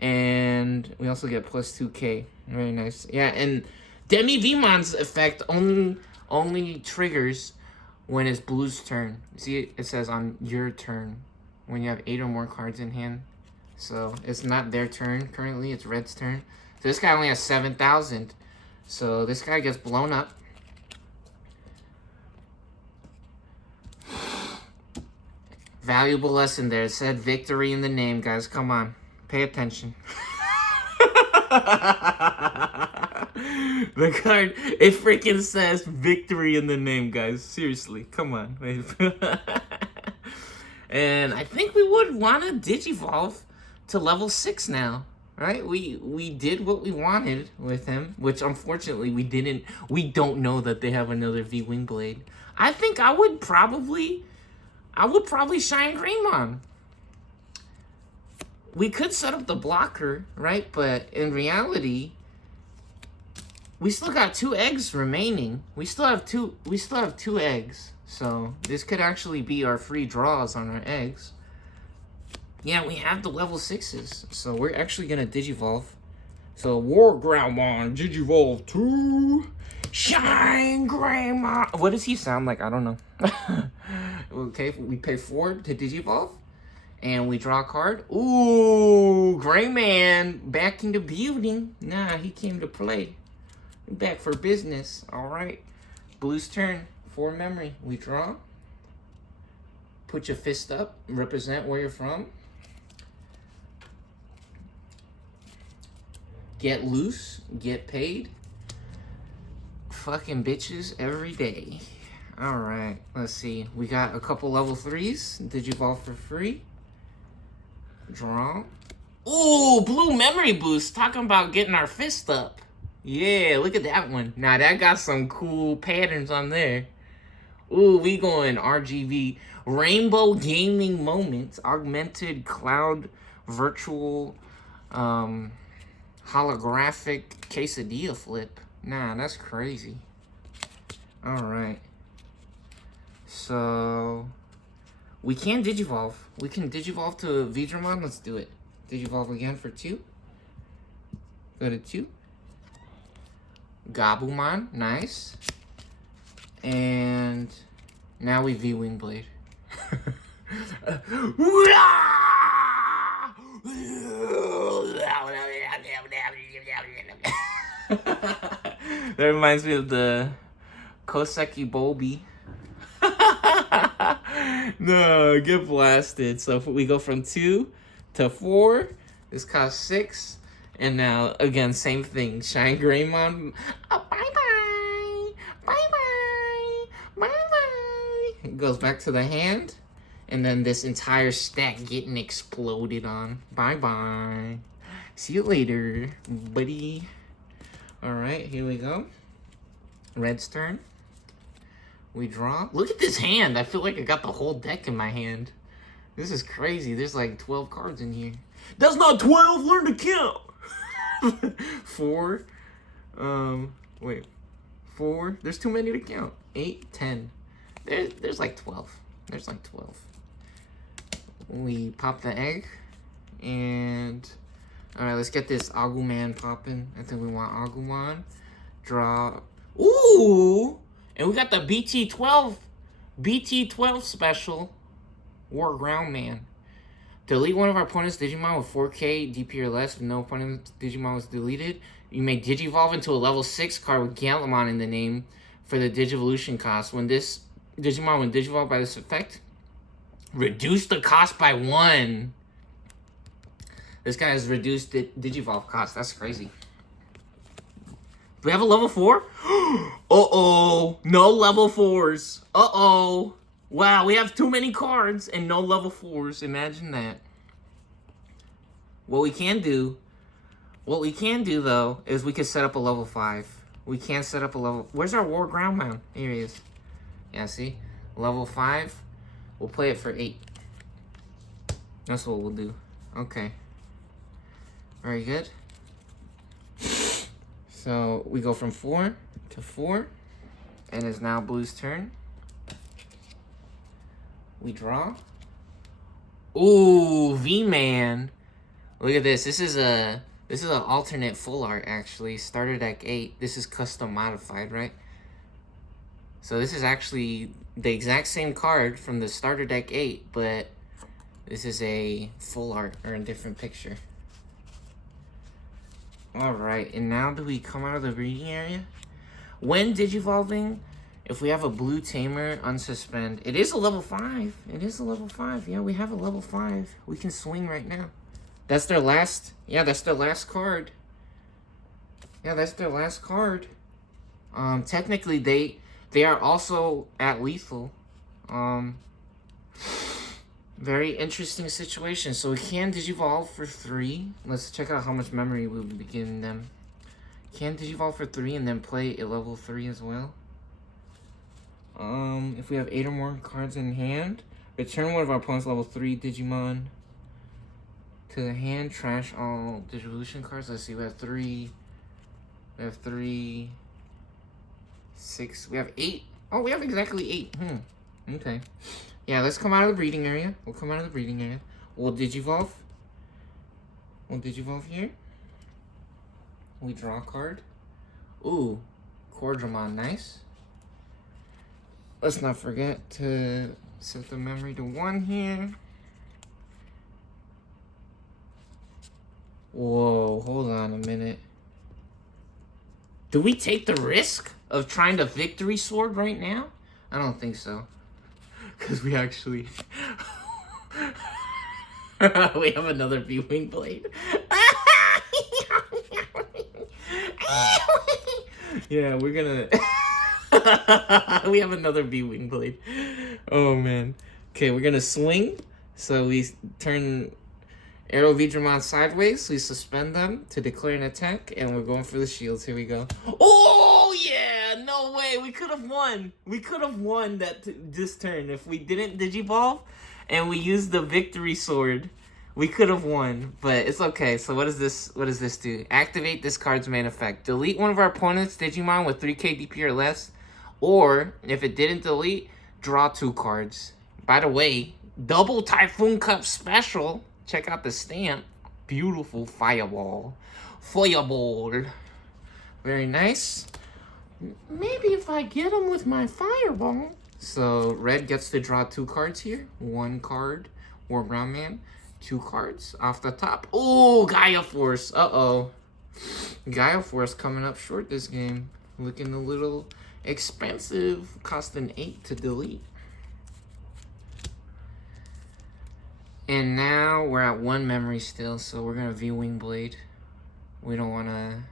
And we also get plus 2k. Very nice. Yeah, and Demi vman's effect only triggers when it's blue's turn. See, it says on your turn when you have 8 or more cards in hand. So it's not their turn currently, it's red's turn. So this guy only has 7,000. So this guy gets blown up. Valuable lesson there. It said victory in the name, guys. Come on. Pay attention. The card, it freaking says victory in the name, guys. Seriously. Come on. And I think we would want to digivolve to level 6 now. Right? We did what we wanted with him, which unfortunately we didn't. We don't know that they have another V Wing Blade. I think I would probably shine Greymon. We could set up the blocker, right? But in reality, we still got 2 eggs remaining. We still have two eggs. So this could actually be our free draws on our eggs. Yeah, we have the level 6s. So we're actually gonna digivolve. So Wargroundmon digivolve to Shine Greymon. What does he sound like? I don't know. Okay, we pay 4 to digivolve. And we draw a card. Ooh, Greyman back into building. Nah, he came to play. Back for business. Alright. Blue's turn. 4 memory. We draw. Put your fist up. Represent where you're from. Get loose. Get paid. Fucking bitches every day. Alright. Let's see. We got a couple level 3s. Digivolve for free. Draw. Ooh, blue memory boost. Talking about getting our fist up. Yeah, look at that one. Now that got some cool patterns on there. Ooh, we going RGB. Rainbow gaming moments. Augmented cloud virtual holographic quesadilla flip. Nah, that's crazy. Alright. So we can digivolve. We can digivolve to veedramon. Let's do it. Digivolve again for 2. Go to 2. Gabumon. Nice. And now we V-Wing Blade. That reminds me of the Koseki Bulby. No, get blasted. So if we go from 2 to 4, this costs 6. And now, again, same thing. Shine Greymon. Oh, bye-bye. Bye-bye. Bye-bye. It goes back to the hand. And then this entire stack getting exploded on. Bye-bye. See you later, buddy. Alright, here we go. Red's turn. We draw. Look at this hand. I feel like I got the whole deck in my hand. This is crazy. There's like 12 cards in here. That's not 12. Learn to count. 4. Wait. 4. There's too many to count. 8, 10. There's like 12. There's like 12. We pop the egg. And alright, let's get this Agumon popping. I think we want Agumon. Draw. Ooh! And we got the BT12 special, Wargroundmon. Delete one of our opponent's Digimon with 4k DP or less. If no opponent's Digimon was deleted, you may Digivolve into a level 6 card with Gallantmon in the name for the Digivolution cost. When this Digimon, when Digivolved by this effect, reduce the cost by 1. This guy has reduced the Digivolve cost. That's crazy. Do we have a level 4? Uh-oh. No level 4s. Uh-oh. Wow, we have too many cards and no level 4s. Imagine that. What we can do, though, is we can set up a level 5. We can set up a level... Where's our Wargroundmon? Here he is. Yeah, see? Level 5. We'll play it for 8. That's what we'll do. Okay. Very good. So we go from 4 to 4. And it's now Blue's turn. We draw. Ooh, V-Man. Look at this. This is an alternate full art actually. Starter deck 8. This is custom modified, right? So this is actually the exact same card from the starter deck 8, but this is a full art or a different picture. Alright, and now do we come out of the breeding area? When digivolving, if we have a blue tamer, unsuspend. It is a level 5. It is a level 5. Yeah, we have a level 5. We can swing right now. That's their last, yeah, that's their last card. Yeah, that's their last card. Technically, they are also at lethal. Very interesting situation. So we can digivolve for 3. Let's check out how much memory we'll be giving them. Can digivolve for 3 and then play a level 3 as well. If we have 8 or more cards in hand, return one of our opponent's level 3 Digimon to the hand. Trash all Digivolution cards. Let's see. We have 3. We have 3. 6. We have 8. Oh, we have exactly 8. Okay. Yeah, let's come out of the breeding area. We'll come out of the breeding area. We'll digivolve. We'll digivolve here. We draw a card. Ooh, veedramon, nice. Let's not forget to set the memory to 1 here. Whoa, hold on a minute. Do we take the risk of trying to victory sword right now? I don't think so. Because we actually... we have another V-wing blade. Yeah, we're gonna... we have another V-wing blade. Oh, man. Okay, we're gonna swing. So we turn Arrow veedramon sideways. We suspend them to declare an attack. And we're going for the shields. Here we go. Oh, yeah! No way! We could have won. We could have won this turn. If we didn't digivolve and we used the victory sword, we could have won. But it's okay. So what does this do? Activate this card's main effect. Delete one of our opponent's Digimon with 3k DP or less. Or, if it didn't delete, draw 2 cards. By the way, double Typhoon Cup special. Check out the stamp. Beautiful fireball. Fireball. Very nice. Maybe if I get him with my fireball. So, red gets to draw 2 cards here. 1 card, War Brown Man. 2 cards off the top. Oh, Gaia Force. Uh-oh. Gaia Force coming up short this game. Looking a little expensive. Costing 8 to delete. And now we're at 1 memory still, so we're gonna V-wing blade. We don't wanna...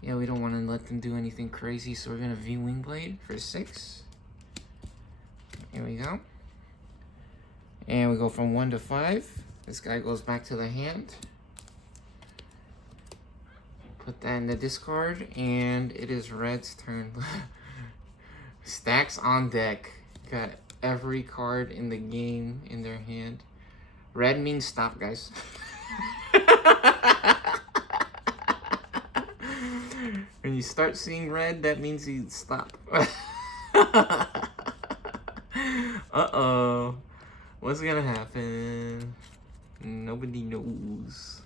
Yeah, we don't wanna let them do anything crazy, so we're gonna V-wing blade for 6. Here we go. And we go from 1 to 5. This guy goes back to the hand. Put that in the discard, and it is red's turn. Stacks on deck. Got every card in the game in their hand. Red means stop, guys. When you start seeing red, that means you stop. Uh-oh. What's gonna happen? Nobody knows.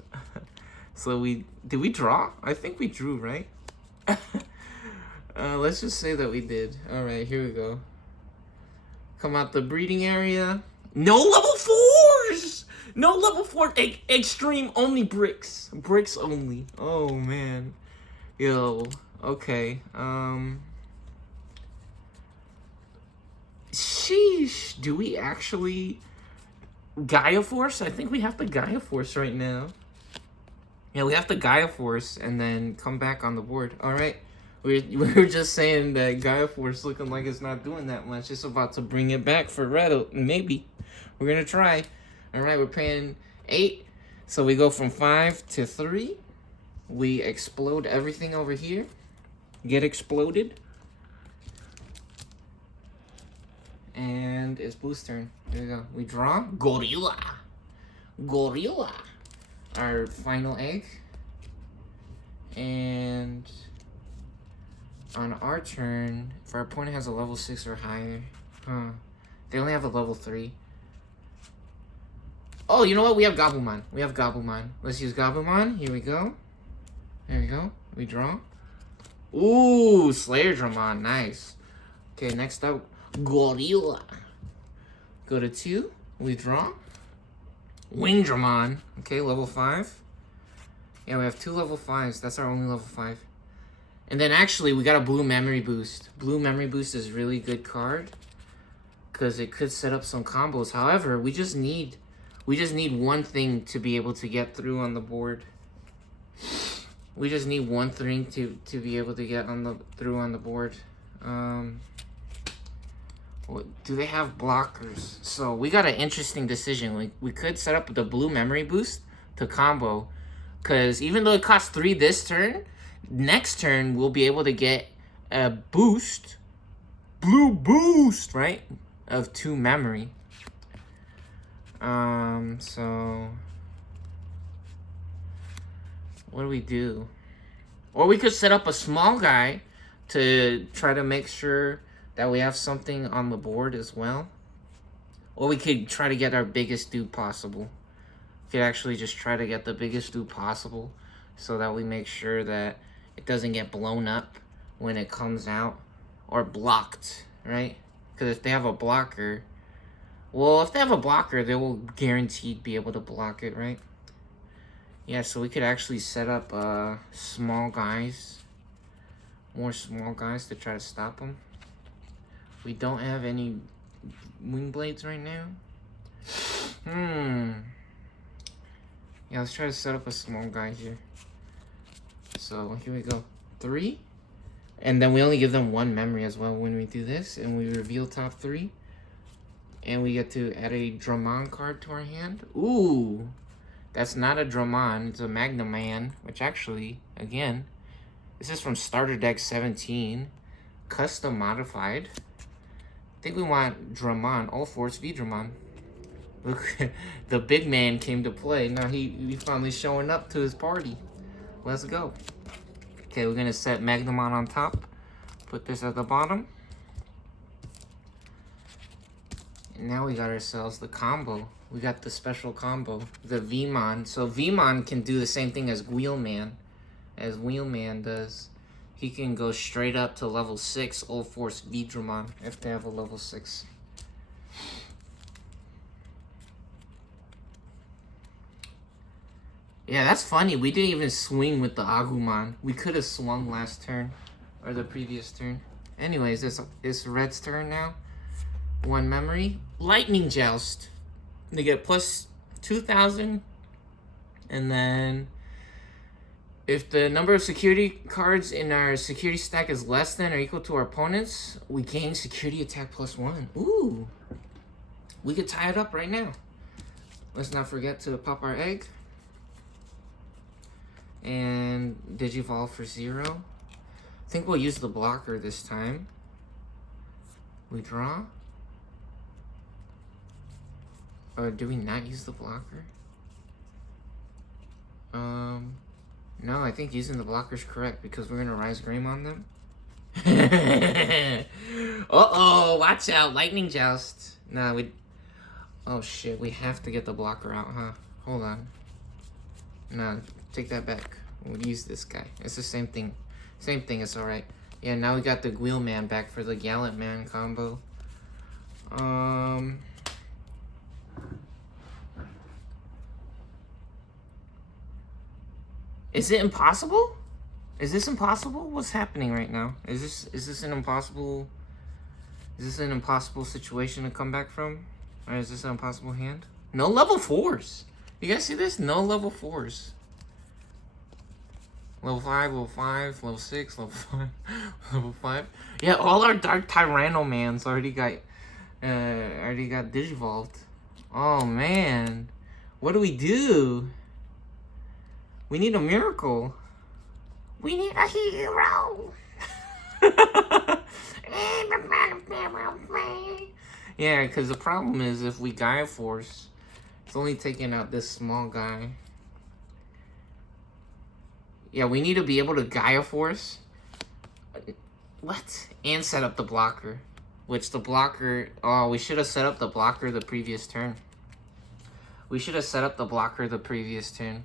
So did we draw? I think we drew, right? Let's just say that we did. Alright, here we go. Come out the breeding area. No level 4s! No level 4. Extreme only bricks. Bricks only. Oh, man. Yo. Okay. Sheesh. Do we actually... Gaia Force? I think we have the Gaia Force right now. Yeah, we have the Gaia Force and then come back on the board. Alright. We were just saying that Gaia Force looking like it's not doing that much. It's about to bring it back for red. Maybe. We're going to try. Alright, we're paying 8. So we go from 5 to 3. We explode everything over here. Get exploded. And it's Blue's turn. There we go. We draw. Gorilla. Gorilla. Our final egg. And on our turn, if our opponent has a level 6 or higher, they only have a level 3. Oh, you know what? We have Gabumon. We have Gabumon. Let's use Gabumon. Here we go. There we go. We draw. Ooh, Slayerdramon. Nice. Okay, next up, Gorilla. Go to 2. We draw. Wingdramon. Okay, level 5. Yeah, we have 2 level 5s. That's our only level 5. And then actually, we got a Blue Memory Boost. Blue Memory Boost is a really good card because it could set up some combos. However, we just need one thing to be able to get through on the board. We just need one thing to be able to get through on the board. Do they have blockers? So we got an interesting decision. We could set up the Blue Memory Boost to combo, because even though it costs 3 this turn, next turn we'll be able to get a boost, blue boost, right, of 2 memory. So what do we do? Or we could set up a small guy to try to make sure that we have something on the board as well. Or we could try to get our biggest dude possible. We could actually just try to get the biggest dude possible so that we make sure that it doesn't get blown up when it comes out or blocked, right? Because if they have a blocker, well, if they have a blocker, they will guaranteed be able to block it, right? Yeah, so we could actually set up small guys, more small guys to try to stop them. We don't have any wing blades right now. Yeah, let's try to set up a small guy here. So here we go. 3. And then we only give them 1 memory as well when we do this. And we reveal top 3. And we get to add a Dramon card to our hand. Ooh. That's not a Dramon. It's a Magnaman. Which actually, again, this is from Starter Deck 17. Custom modified. I think we want Dramon. Ulforce veedramon. Look, the big man came to play. Now he's finally showing up to his party. Let's go. Okay, we're gonna set Magnemon on top. Put this at the bottom. And now we got ourselves the combo. We got the special combo, the vman. So vman can do the same thing as Wheelman, does. He can go straight up to level 6 ulforce veedramon if they have a level 6. Yeah, that's funny. We didn't even swing with the Agumon. We could have swung last turn, or the previous turn. Anyways, it's Red's turn now. 1 memory. Lightning Joust. They get plus 2,000. And then, if the number of security cards in our security stack is less than or equal to our opponent's, we gain security attack plus 1. Ooh. We could tie it up right now. Let's not forget to pop our egg. And Digivolve for 0. I think we'll use the blocker this time. We draw. Or do we not use the blocker? No, I think using the blocker is correct because we're gonna Rise Greymon them. Uh-oh, watch out, Lightning Joust. Nah, oh shit, we have to get the blocker out, huh? Hold on. Nah, take that back. We'll use this guy. It's the same thing. Same thing, it's alright. Yeah, now we got the Wheelman back for the Gallantmon combo. Is it impossible? Is this impossible? What's happening right now? Is this an impossible situation to come back from? Or is this an impossible hand? No level 4s. You guys see this? No level 4s. Level 5, level 5, level 6, level 5, level 5. Yeah, all our Dark Tyrannomans already got digivolved. Oh man. What do we do? We need a miracle. We need a hero. Yeah, because the problem is if we Gaia Force, it's only taking out this small guy. Yeah, we need to be able to Gaia Force. What? And set up the blocker. Which the blocker... Oh, we should have set up the blocker the previous turn. We should have set up the blocker the previous turn.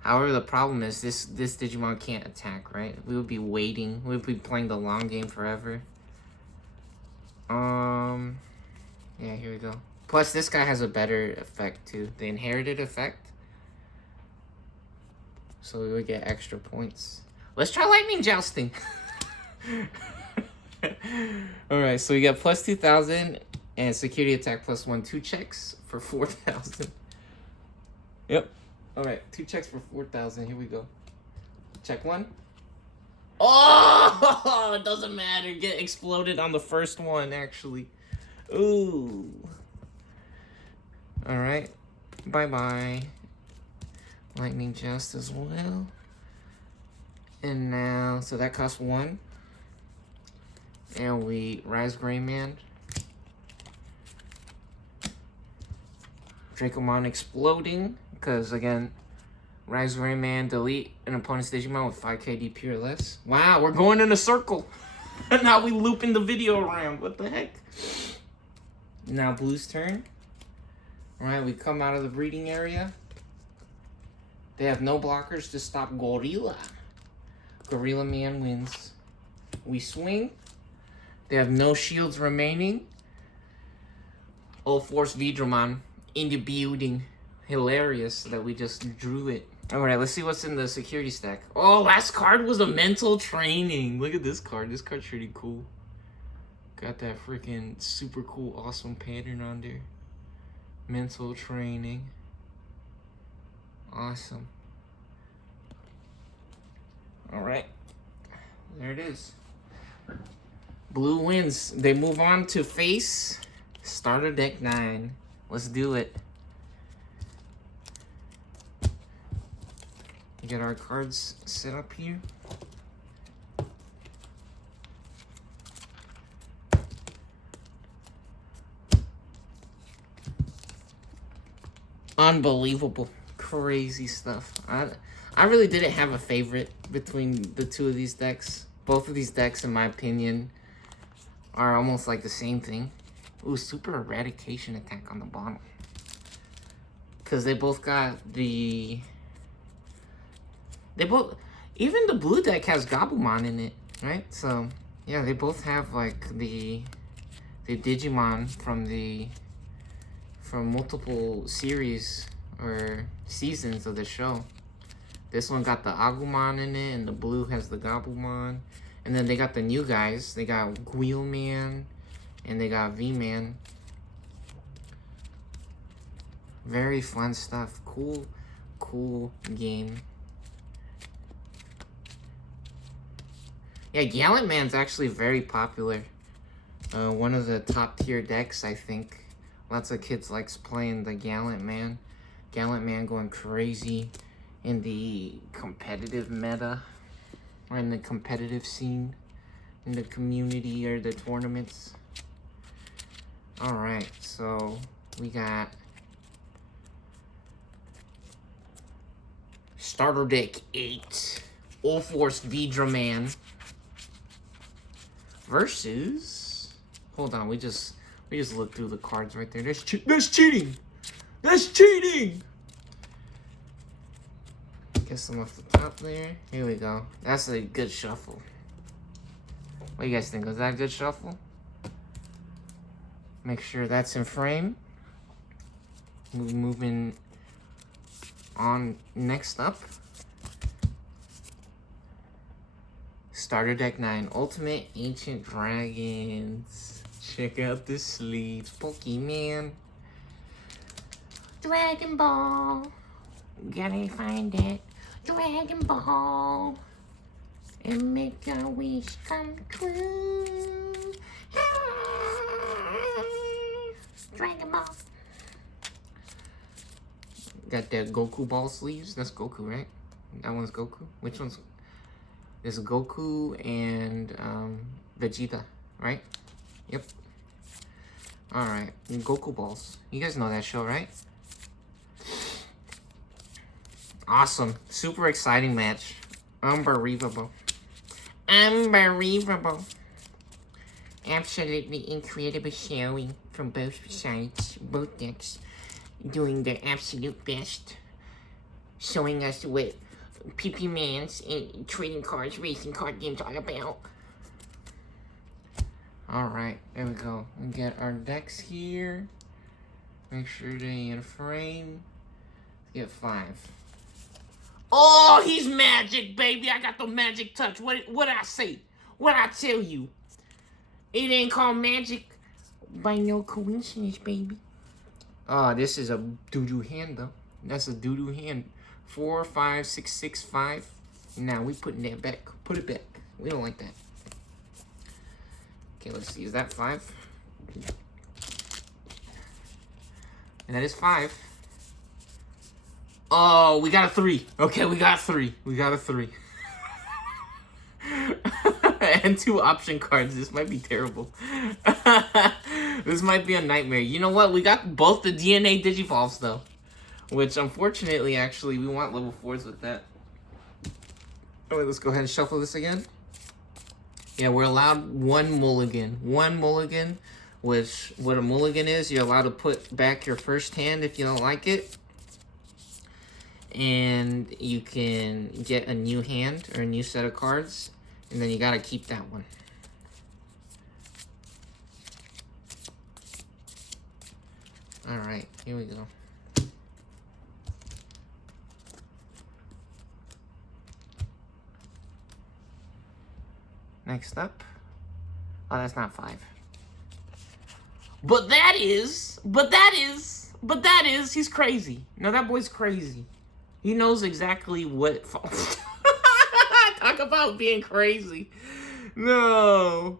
However, the problem is this Digimon can't attack, right? We would be waiting. We would be playing the long game forever. Yeah, here we go. Plus, this guy has a better effect, too. The inherited effect. So we would get extra points. Let's try lightning jousting. Alright, so we got plus 2,000 and security attack plus 1. 2 checks for 4,000. Yep. Alright, 2 checks for 4,000. Here we go. Check 1. Oh! It doesn't matter. Get exploded on the first one, actually. Ooh. Alright. Bye-bye. Lightning Joust as well. And now, so that costs 1. And we Rise Greymon. Dracomon exploding. Because, again, Rise Greymon, delete an opponent's Digimon with 5k DP or less. Wow, we're going in a circle. Now we looping the video around. What the heck? Now Blue's turn. Alright, we come out of the breeding area. They have no blockers to stop Gorilla. Gorilla Man wins. We swing. They have no shields remaining. Ulforce veedramon in the building. Hilarious that we just drew it. Alright, let's see what's in the security stack. Oh, last card was a mental training. Look at this card. This card's pretty cool. Got that freaking super cool, awesome pattern on there. Mental training. Awesome. Alright. There it is. Blue wins. They move on to face starter deck 9. Let's do it. Get our cards set up here. Unbelievable. Crazy stuff. I really didn't have a favorite between the two of these decks. Both of these decks, in my opinion, are almost like the same thing. Ooh, super eradication attack on the bottom. Because they both got the... even the blue deck has Gabumon in it, right? So, yeah, they both have, like, the Digimon from multiple series or seasons of the show. This one got the Agumon in it, and the blue has the Gabumon. And then they got the new guys. They got Wheelman, and they got vman. Very fun stuff. Cool game. Yeah, Gallantmon's actually very popular. One of the top tier decks, I think. Lots of kids likes playing the Gallantmon. Gallantmon going crazy in the competitive meta. Or in the competitive scene. In the community or the tournaments. Alright, so we got starter deck 8. Ulforce veedramon. Versus, hold on, we just looked through the cards right there. That's cheating. That's cheating. Get some off the top there. Here we go. That's a good shuffle. What do you guys think? Was that a good shuffle? Make sure that's in frame. Moving on next up. Starter deck 9, Ultimate Ancient Dragons. Check out the sleeves. Pokemon. Dragon Ball. Gotta find it. Dragon Ball. And make your wish come true. Dragon Ball. Got that Goku ball sleeves. That's Goku, right? That one's Goku. Which one's... There's Goku and Vegeta, right? Yep. Alright, Goku balls. You guys know that show, right? Awesome. Super exciting match. Unbelievable. Unbelievable. Absolutely incredible showing. from both sides, both decks, doing their absolute best, showing us what PP-mans and trading cards, racing card games are all about. Alright, there we go. We get our decks here. Make sure they in frame. Get 5. Oh, he's magic, baby. I got the magic touch. What I say? What I tell you? It ain't called magic by no coincidence, baby. Oh, this is a doo-doo hand, though. That's a doo-doo hand. 4, 5, 6, 6, 5. Now we putting that back. Put it back. We don't like that. Okay, let's use that 5. And that is 5. Oh, we got a 3. Okay, we got 3. We got a 3. And 2 option cards. This might be terrible. This might be a nightmare. You know what? We got both the DNA Digivolves, though. Which, unfortunately, actually, we want level 4s with that. Alright, let's go ahead and shuffle this again. Yeah, we're allowed 1 mulligan. 1 mulligan, which, what a mulligan is, you're allowed to put back your first hand if you don't like it. And you can get a new hand or a new set of cards. And then you gotta keep that one. Alright, here we go. Next up. Oh, that's not 5. But that is, he's crazy. No, that boy's crazy. He knows exactly what. Talk about being crazy. No.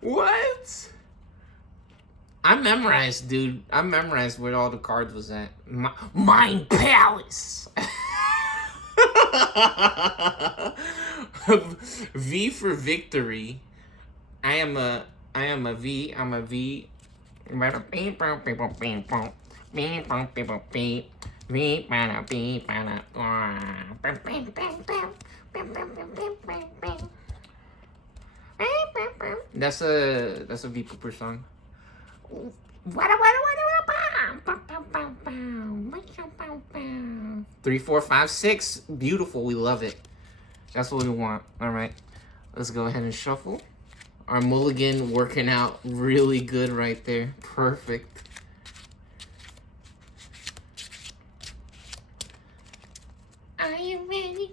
What? I memorized, dude. I memorized where all the cards was at. Mind Palace. V for victory. I am a V. I'm a V. That's a V Pooper song. 3, 4, 5, 6. Beautiful. We love it. That's what we want. All right. Let's go ahead and shuffle. Our mulligan working out really good right there. Perfect. Are you ready?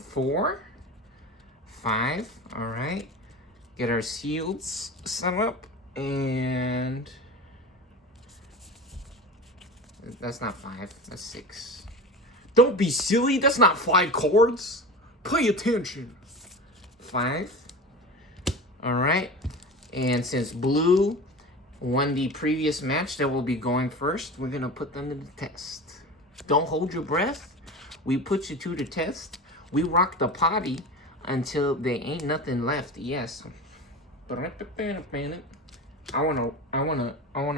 Four, 5. All right. Get our shields set up, and that's not 5. That's 6. Don't be silly. That's not 5 cards. Pay attention. 5. All right. And since blue won the previous match that will be going first, we're going to put them to the test. Don't hold your breath. We put you to the test. We rock the potty until there ain't nothing left. Yes. I wanna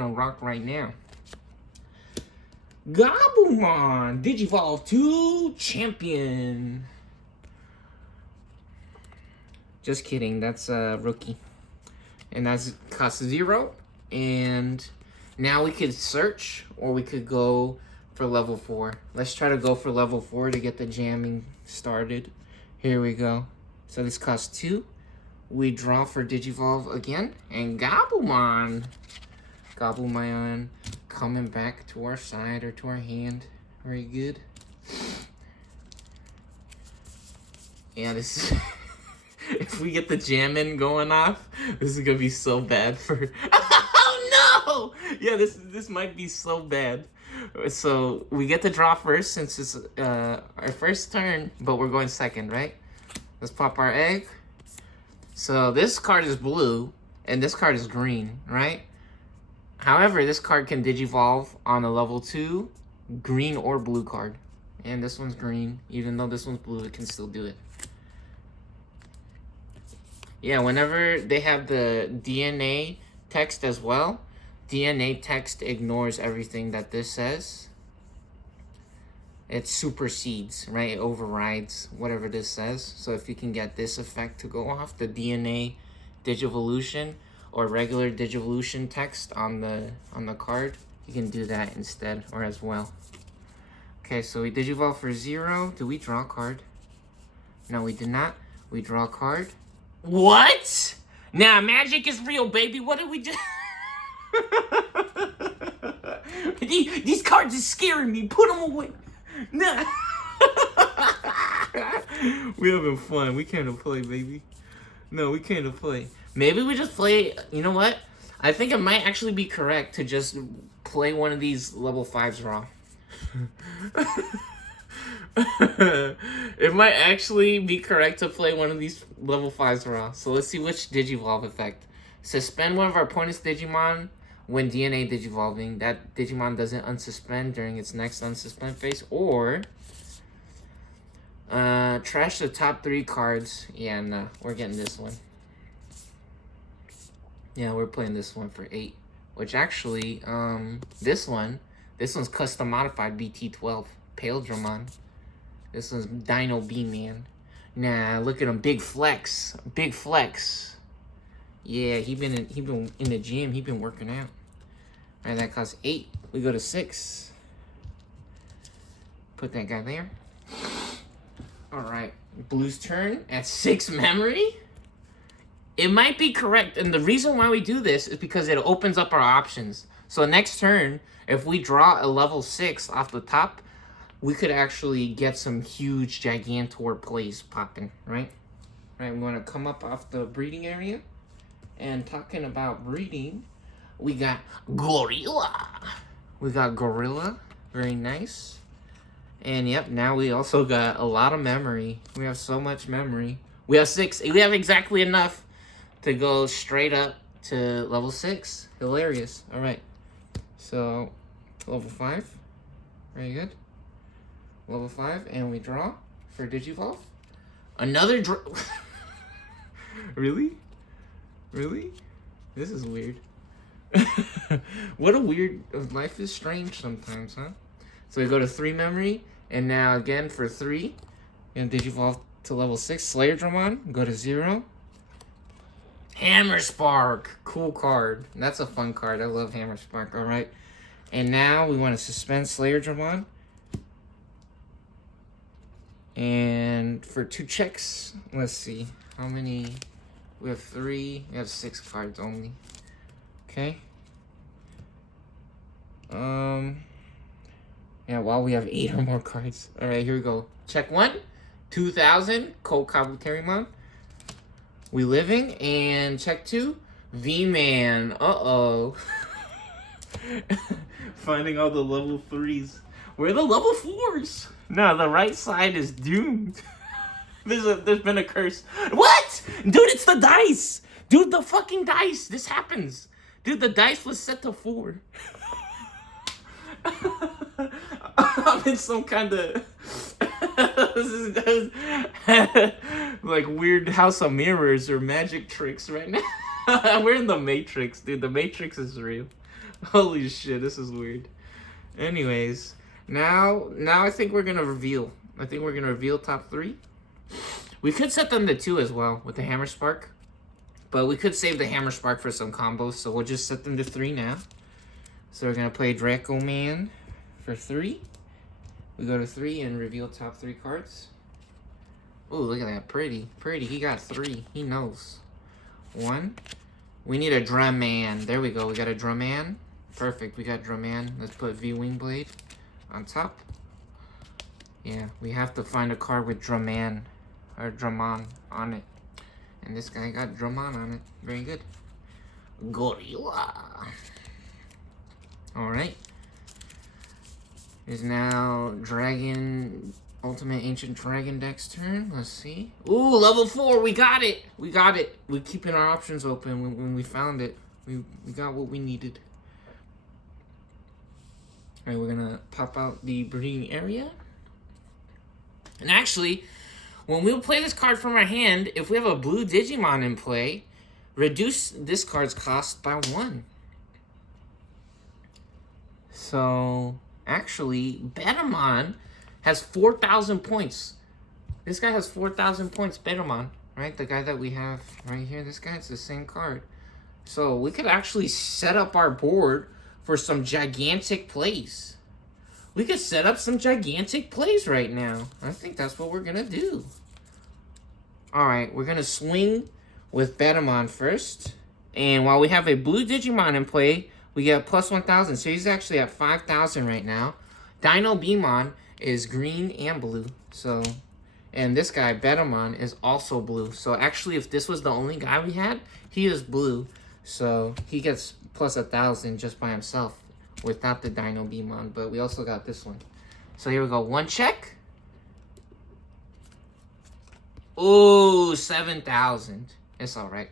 rock right now. Gallantmon Digivolve 2 champion. Just kidding. That's a rookie. And that's cost 0. And now we could search, or we could go for level 4. Let's try to go for level 4 to get the jamming started. Here we go. So this costs 2. We draw for Digivolve again. And Gallantmon coming back to our side or to our hand. Very good. Yeah, this is... If we get the jamming going off, this is gonna be so bad for... Oh no! Yeah, this might be so bad. So we get to draw first since it's our first turn, but we're going second, right? Let's pop our egg. So this card is blue, and this card is green, right? However, this card can Digivolve on a level 2 green or blue card. And this one's green. Even though this one's blue, it can still do it. Yeah, whenever they have the DNA text as well, DNA text ignores everything that this says. it supersedes, right? It overrides whatever this says. So if you can get this effect to go off, the DNA Digivolution or regular Digivolution text on the card, you can do that instead or as well. Okay, so we Digivolve for 0. Do we draw a card? No, we did not. We draw a card. What? Nah, magic is real, baby. What did we do? These cards are scaring me. Put them away. Nah. We having fun. We can't play, baby. No, we can't play. Maybe we just play. You know what? I think it might actually be correct to just play one of these level 5s raw. It might actually be correct to play one of these level 5s raw. So let's see which Digivolve effect. Suspend one of our opponent's Digimon when DNA Digivolving. That Digimon doesn't unsuspend during its next unsuspend phase. Or trash the top 3 cards. Yeah, no, we're getting this one. Yeah, we're playing this one for 8. Which actually, this one's custom modified BT12. Veedramon. This one's Dino vman. Nah, look at him, big flex. Big flex. Yeah, he been in the gym, he been working out. Alright, that costs 8. We go to 6. Put that guy there. Alright, Blue's turn at 6 memory. It might be correct, and the reason why we do this is because it opens up our options. So next turn, if we draw a level 6 off the top, we could actually get some huge Gigantor plays popping, right? Right, we want to come up off the breeding area. And talking about breeding, we got Gorilla. We got Gorilla, very nice. And yep, now we also got a lot of memory. We have so much memory. We have 6. We have exactly enough to go straight up to level 6. Hilarious. All right. So, level 5. Very good. Level 5, and we draw for Digivolve. Another draw. Really? Really? This is weird. What a weird... Life is strange sometimes, huh? So we go to 3 memory, and now again for 3. And Digivolve to level 6. Veedramon, go to 0. Hammer Spark, cool card. That's a fun card. I love Hammer Spark. All right, and now we want to suspend Veedramon. And for 2 checks, let's see how many. We have 3. We have 6 cards only. Okay. Yeah. Well, we have 8 or more cards. All right, here we go. Check 1, 2000 Cold Kabuterimon. We living, and check 2, vman. Uh-oh. Finding all the level 3s. Where are the level 4s? No, the right side is doomed. There's been a curse. What? Dude, it's the dice. Dude, the fucking dice. This happens. Dude, the dice was set to 4. I'm in some kind of like weird house of mirrors or magic tricks right now. We're in the Matrix, dude. The Matrix is real. Holy shit, this is weird. Anyways, now I think we're gonna reveal. I think we're gonna reveal top 3. We could set them to 2 as well with the Hammer Spark, but we could save the Hammer Spark for some combos. So we'll just set them to 3 now. So we're gonna play Dracoman for 3. We go to 3 and reveal top 3 cards. Oh, look at that. Pretty. Pretty. He got 3. He knows. 1. We need a Drumman. There we go. We got a Drumman. Perfect. We got Drumman. Let's put V Wingblade on top. Yeah, we have to find a card with Drumman or Dramon on it. And this guy got Dramon on it. Very good. Gorilla. Alright. Is now Dragon, Ultimate Ancient Dragon deck's turn. Let's see. Ooh, level 4. We got it. We got it. We're keeping our options open when we found it. We got what we needed. Alright, we're going to pop out the breeding area. And actually, when we play this card from our hand, if we have a blue Digimon in play, reduce this card's cost by 1. So, actually, Veedramon has 4,000 points. This guy has 4,000 points, veedramon, right? The guy that we have right here, this guy's the same card. So we could actually set up our board for some gigantic plays. We could set up some gigantic plays right now. I think that's what we're going to do. All right, we're going to swing with veedramon first. And while we have a blue Digimon in play, we get plus 1,000. So he's actually at 5,000 right now. vman is green and blue. So, and this guy, veedramon, is also blue. So actually, if this was the only guy we had, he is blue. So he gets plus 1,000 just by himself without the vman. But we also got this one. So here we go. One check. Oh, 7,000. It's all right.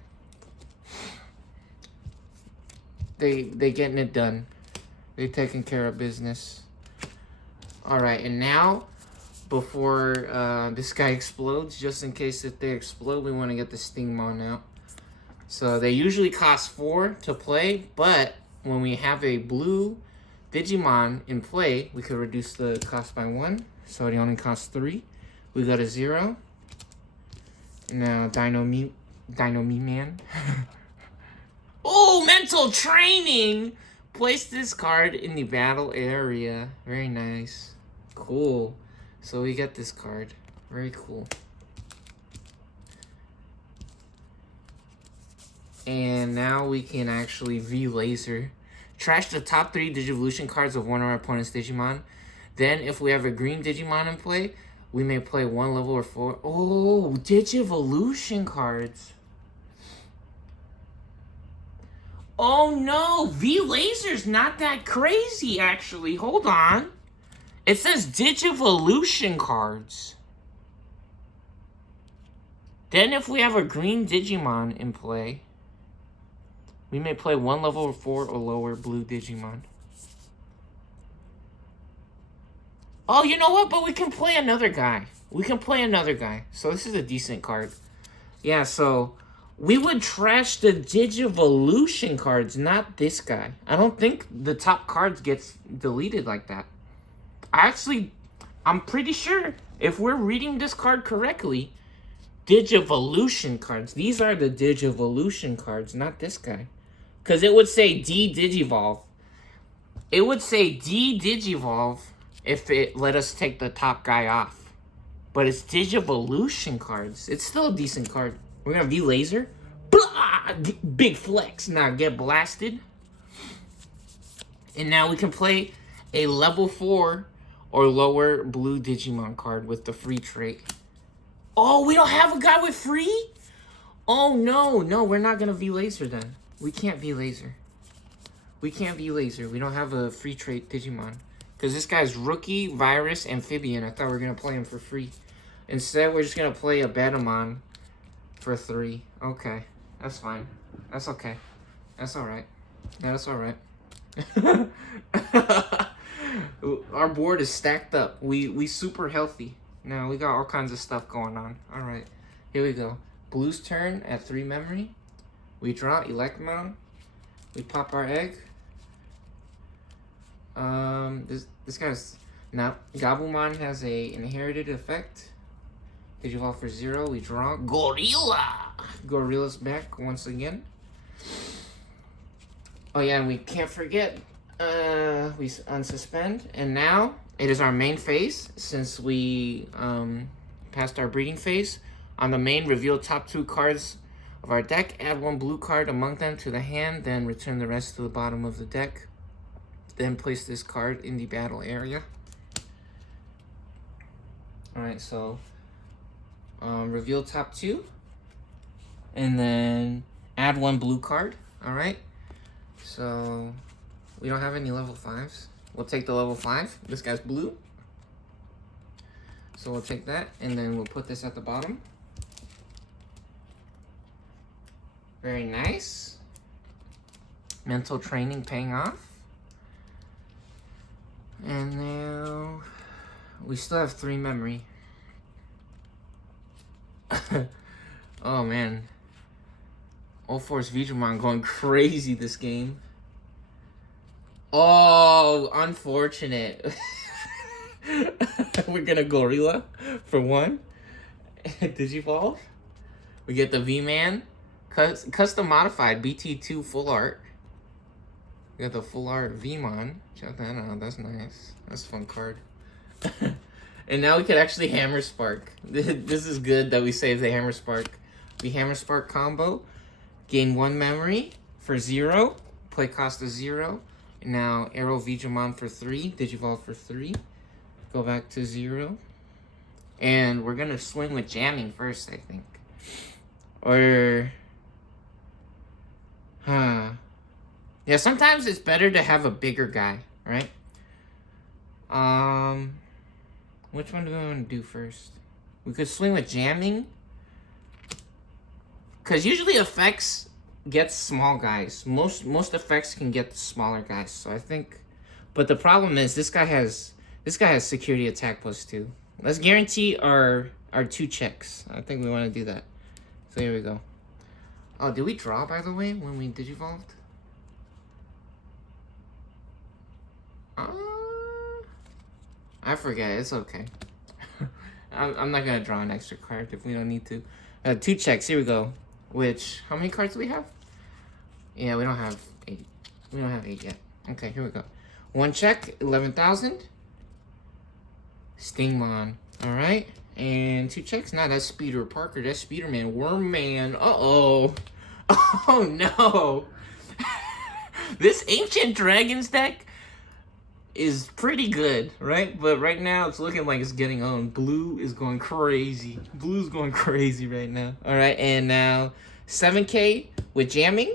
They getting it done. They taking care of business. All right, and now before this guy explodes, just in case if they explode, we want to get the Stingmon out. So they usually cost 4 to play, but when we have a blue Digimon in play, we could reduce the cost by 1. So it only costs 3. We go to 0. Now vman. Oh, mental training! Place this card in the battle area. Very nice. Cool. So we get this card. Very cool. And now we can actually V-Laser. Trash the top 3 Digivolution cards of one of our opponent's Digimon. Then, if we have a green Digimon in play, we may play 1 level or 4. Oh, Digivolution cards. Oh no, V-Laser's not that crazy actually. Hold on. It says Digivolution cards. Then if we have a green Digimon in play, we may play 1 level 4 or lower blue Digimon. Oh, you know what? But we can play another guy. We can play another guy. So this is a decent card. Yeah, so we would trash the Digivolution cards, not this guy. I don't think the top cards gets deleted like that. I'm pretty sure if we're reading this card correctly, Digivolution cards. These are the Digivolution cards, not this guy. Because it would say D-Digivolve. It would say D-Digivolve if it let us take the top guy off. But it's Digivolution cards. It's still a decent card. We're going to V-Laser. Blah! Big flex. Now get blasted. And now we can play a level 4 or lower blue Digimon card with the free trait. Oh, we don't have a guy with free? Oh, no. No, we're not going to V-Laser then. We can't V-Laser. We can't V-Laser. We don't have a free trait Digimon. Because this guy's Rookie, Virus, Amphibian. I thought we were going to play him for free. Instead, we're just going to play a veedramon for 3. Okay. That's fine. That's okay. That's alright. Yeah, that's alright. Our board is stacked up. We super healthy. Now, we got all kinds of stuff going on. Alright. Here we go. Blue's turn at 3 memory. We draw Electmon. We pop our egg. This guy's... Now, Gabumon has a inherited effect. Digivolve for 0. We draw Gorilla. Gorilla's back once again. Oh yeah, and we can't forget. We unsuspend, and now it is our main phase. Since we passed our breeding phase, on the main, reveal top 2 cards of our deck. Add 1 blue card among them to the hand. Then return the rest to the bottom of the deck. Then place this card in the battle area. All right, so. Reveal top 2, and then add 1 blue card. All right, so we don't have any level 5s. We'll take the level 5. This guy's blue, so we'll take that, and then we'll put this at the bottom. Very nice. Mental training paying off. And now we still have 3 memory. Oh man, ulforce veedramon going crazy this game. Oh, unfortunate. We're gonna gorilla for 1. Digivolve. We get the vman. Custom modified BT2 full art. We got the full art vman. Check that out. That's nice. That's a fun card. And now we could actually hammer spark. This is good that we saved the hammer spark. The hammer spark combo. Gain 1 memory for 0. Play cost is 0. Now arrow veedramon for 3. Digivolve for 3. Go back to 0. And we're gonna swing with jamming first, I think. Or yeah, sometimes it's better to have a bigger guy, right? Which one do we want to do first? We could swing with jamming. Because usually effects get small guys. Most effects can get the smaller guys. So I think, but the problem is this guy has security attack +2. Let's guarantee our 2 checks. I think we want to do that. So here we go. Oh, did we draw, by the way, when we digivolved? I forget. It's okay. I'm not going to draw an extra card if we don't need to. 2 checks. Here we go. Which, how many cards do we have? Yeah, we don't have 8. We don't have 8 yet. Okay, here we go. 1 check, 11,000. st9. Alright. And 2 checks. Nah, that's Speeder Parker. That's Speederman. Wormman. Uh-oh. Oh, no. This Ancient Dragons deck is pretty good, right? But right now, it's looking like it's getting owned. Blue is going crazy. Blue's going crazy right now. Alright, and now 7K with jamming.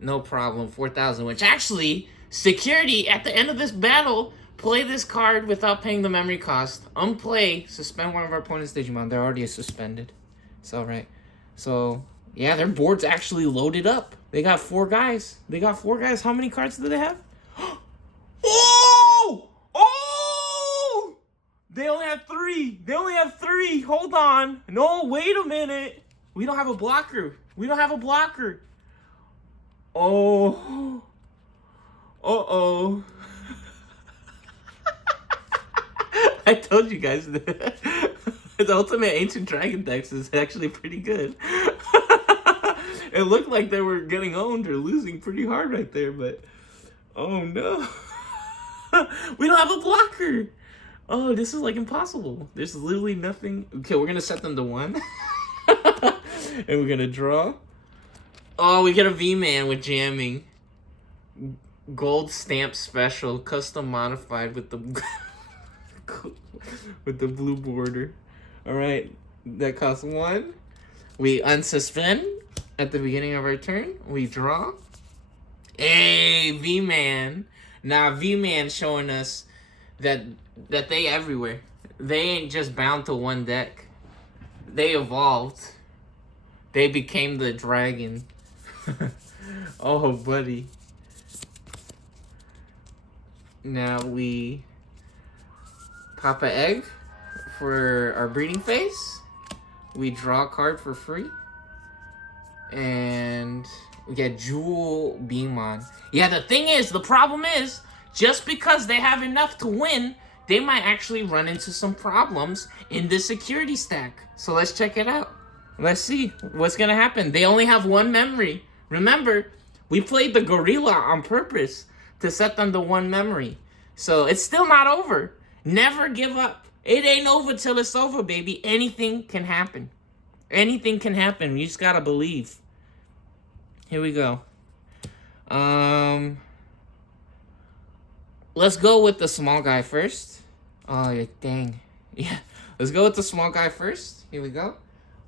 No problem. 4,000, which actually, security at the end of this battle, play this card without paying the memory cost. Unplay, suspend one of our opponent's Digimon. They're already suspended. It's alright. So, yeah, their board's actually loaded up. They got 4 guys. How many cards do they have? Oh! Oh! They only have 3. Hold on. No, wait a minute. We don't have a blocker. Oh. Uh-oh. I told you guys that the Ultimate Ancient Dragon decks is actually pretty good. It looked like they were getting owned or losing pretty hard right there, but oh no. We don't have a blocker. Oh, this is like impossible. There's literally nothing. Okay, we're gonna set them to 1. And we're gonna draw. Oh, we get a V-Man with jamming. Gold stamp special, custom modified with the with the blue border. Alright, that costs 1. We unsuspend at the beginning of our turn. We draw. Hey, V-Man. Now V-Man showing us that they everywhere. They ain't just bound to one deck. They evolved. They became the dragon. Oh, buddy. Now we pop an egg for our breeding phase. We draw a card for free. And we get Jewel Beamon. Yeah, the problem is, just because they have enough to win, they might actually run into some problems in the security stack. So let's check it out. Let's see what's gonna happen. They only have 1 memory. Remember, we played the gorilla on purpose to set them to 1 memory. So it's still not over. Never give up. It ain't over till it's over, baby. Anything can happen. Anything can happen. You just gotta believe. Here we go. Let's go with the small guy first. Oh, yeah, dang. Yeah, let's go with the small guy first. Here we go.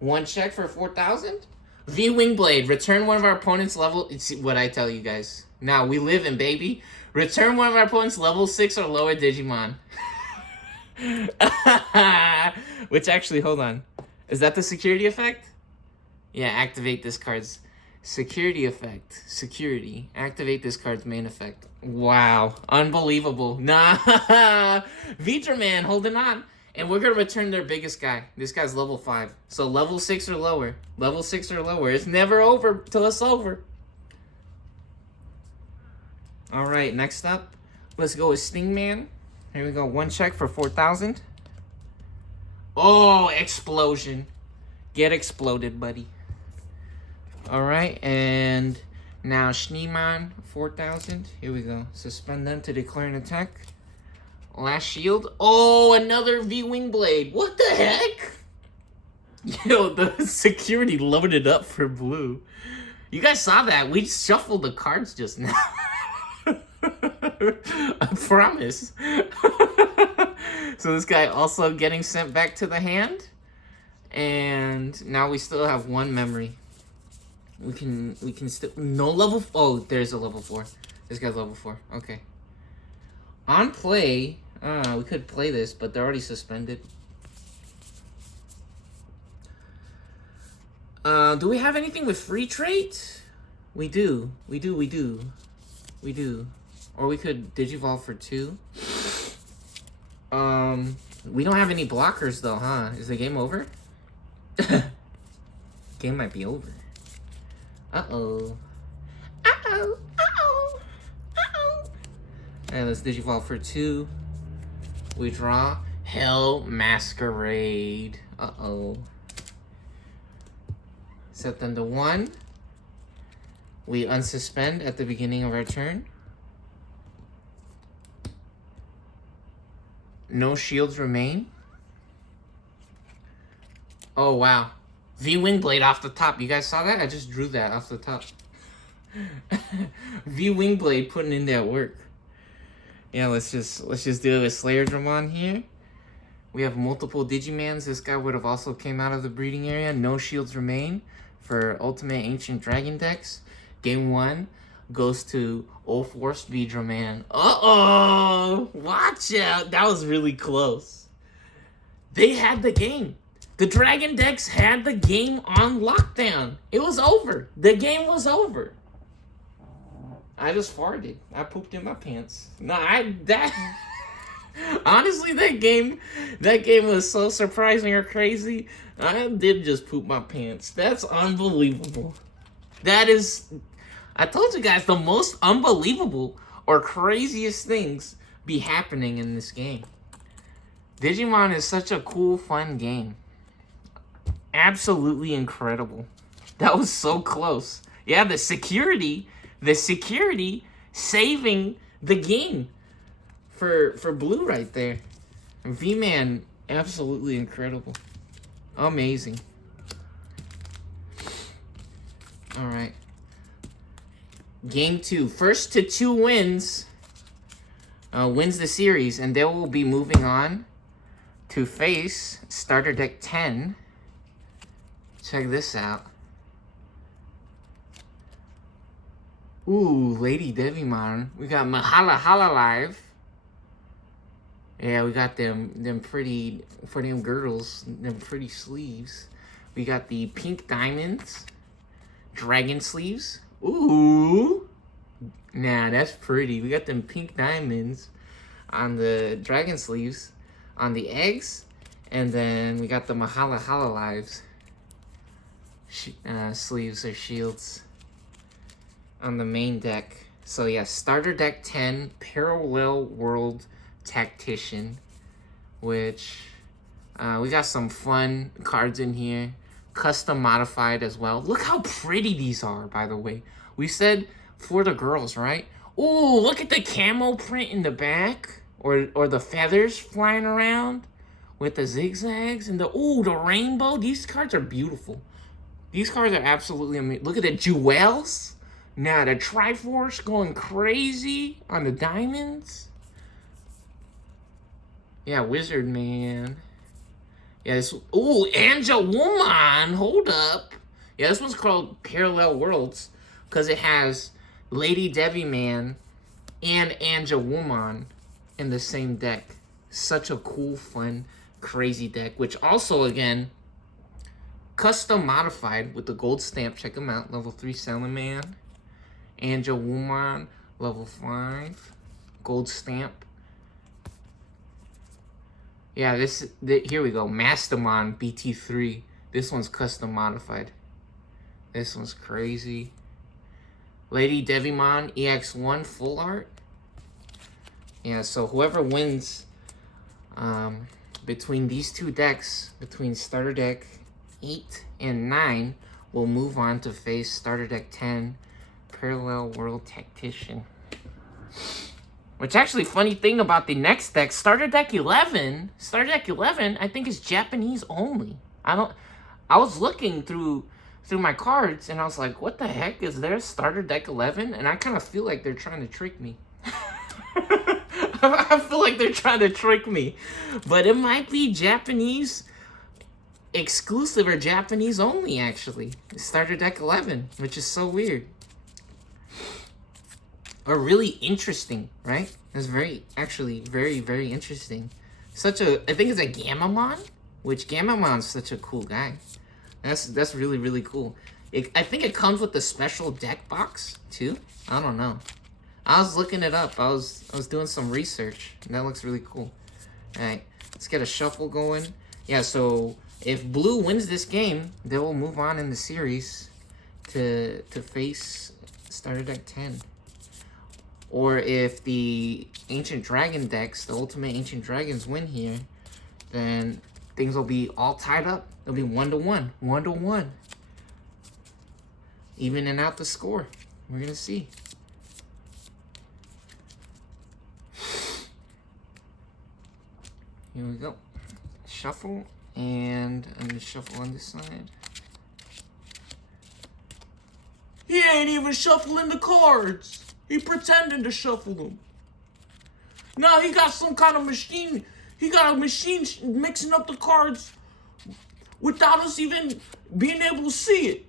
1 check for 4,000. V Wingblade. Return one of our opponent's level. It's what I tell you guys. Now we live in, baby. Return one of our opponent's level 6 or lower Digimon. Which actually, hold on. Is that the security effect? Yeah, activate this card's security effect. Security. Activate this card's main effect. Wow. Unbelievable. Nah. veedramon holding on. And we're going to return their biggest guy. This guy's level 5. So level 6 or lower. Level 6 or lower. It's never over till it's over. Alright, next up. Let's go with Stingman. Here we go. One check for 4,000. Oh, explosion. Get exploded, buddy. Alright, and now st9, 4,000. Here we go. Suspend them to declare an attack. Last shield. Oh, another V-Wing Blade. What the heck? Yo, the security loaded up for blue. You guys saw that. We shuffled the cards just now. I promise. So this guy also getting sent back to the hand. And now we still have one memory. We can still no level. Oh, there's a level 4. This guy's level 4. Okay. On play, we could play this, but they're already suspended. Do we have anything with free trait? We do. Or we could digivolve for 2. We don't have any blockers though, huh? Is the game over? Game might be over. Uh-oh. Uh-oh. Uh-oh. Uh-oh. Alright, let's digivolve for 2. We draw Hell Masquerade. Uh-oh. Set them to 1. We unsuspend at the beginning of our turn. No shields remain. Oh, wow. V-Wing Blade off the top. You guys saw that? I just drew that off the top. V-Wing Blade putting in that work. Yeah, let's just do a veedramon here. We have multiple Digimans. This guy would have also came out of the breeding area. No shields remain for Ultimate Ancient Dragon decks. Game 1 goes to ulforce veedramon. Uh-oh! Watch out! That was really close. They had the game. The Dragon decks had the game on lockdown. It was over. The game was over. I just farted. I pooped in my pants. No, honestly, that game was so surprising or crazy. I did just poop my pants. That's unbelievable. That is, I told you guys, the most unbelievable or craziest things be happening in this game. Digimon is such a cool, fun game. Absolutely incredible. That was so close. Yeah, the security saving the game for blue right there. V-Man, absolutely incredible. Amazing. All right. Game 2. First to 2 wins wins the series, and they will be moving on to face starter deck 10. Check this out. Ooh, Lady Devimon. We got Mahala Live. Yeah, we got them pretty, for them girls, them pretty sleeves. We got the pink diamonds, dragon sleeves. Ooh. Nah, that's pretty. We got them pink diamonds on the dragon sleeves, on the eggs, and then we got the Mahala Lives sleeves or shields on the main deck. So yeah, starter deck 10, Parallel World Tactician, which we got some fun cards in here, custom modified as well. Look how pretty these are, by the way. We said for the girls, right? Ooh, look at the camo print in the back, or the feathers flying around with the zigzags and the rainbow. These cards are beautiful. These cards are absolutely amazing. Look at the jewels. Now the Triforce going crazy on the diamonds. Yeah, Wizard Man. Yeah, this. Ooh, Woman. Hold up. Yeah, this one's called Parallel Worlds because it has Lady Devimon and Woman in the same deck. Such a cool, fun, crazy deck, which also, again, custom modified with the gold stamp. Check them out. Level 3 Salaman. Woman, level 5. Gold stamp. Yeah, here we go. Mastermon BT3. This one's custom modified. This one's crazy. Lady Devimon EX1 full art. Yeah, so whoever wins between these two decks, between starter deck 8 and 9, will move on to face starter deck 10, Parallel World Tactician. Which actually, funny thing about the next deck, starter deck 11, I think is Japanese only. I was looking through my cards and I was like, what the heck is there starter deck 11? And I kind of feel like they're trying to trick me. I feel like they're trying to trick me. But it might be Japanese exclusive or Japanese only, actually. Starter deck 11, which is so weird. Or really interesting, right? That's actually very, very interesting. I think it's a Gammamon, which Gammamon's such a cool guy. That's really, really cool. I think it comes with a special deck box, too. I don't know. I was looking it up. I was doing some research, and that looks really cool. All right, let's get a shuffle going. Yeah, so if blue wins this game, they will move on in the series to face starter deck 10. Or if the Ancient Dragon decks, the Ultimate Ancient Dragons win here, then things will be all tied up. It'll be 1-1, 1-1. Evening out the score. We're going to see. Here we go. Shuffle, and I'm going to shuffle on this side. He ain't even shuffling the cards. He pretending to shuffle them. No, he got some kind of machine. He got a machine mixing up the cards without us even being able to see it.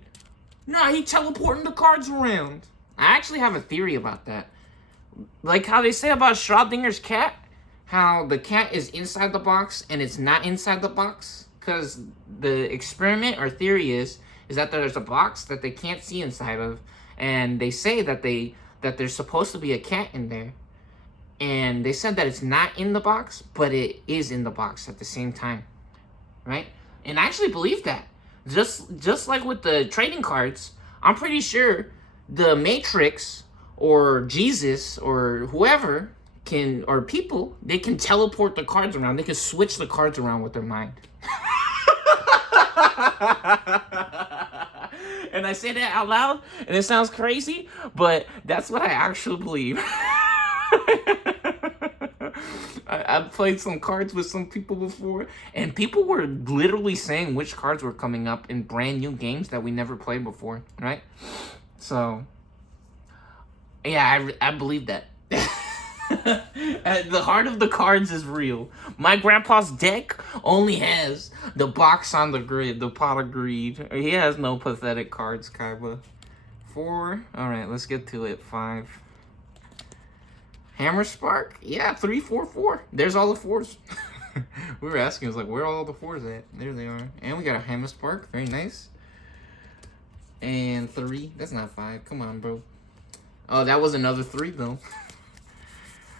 Nah, he teleporting the cards around. I actually have a theory about that. Like how they say about Schrodinger's cat, how the cat is inside the box and it's not inside the box. Because the experiment or theory is that there's a box that they can't see inside of, and they say that there's supposed to be a cat in there. And they said that it's not in the box, but it is in the box at the same time. Right? And I actually believe that. Just like with the trading cards, I'm pretty sure the Matrix or Jesus or whoever or people, they can teleport the cards around. They can switch the cards around with their mind. And I say that out loud, and it sounds crazy, but that's what I actually believe. I've played some cards with some people before, and people were literally saying which cards were coming up in brand new games that we never played before, right? So, yeah, I believe that. The heart of the cards is real. My grandpa's deck only has the box on the grid, the pot of greed. He has no pathetic cards, Kaiba. 4. Alright, let's get to it. 5. Hammer Spark? Yeah, 3, 4, 4. There's all the 4s. We were asking, it's like, where are all the 4s at? There they are. And we got a Hammer Spark. Very nice. And 3. That's not 5. Come on, bro. Oh, that was another 3, though.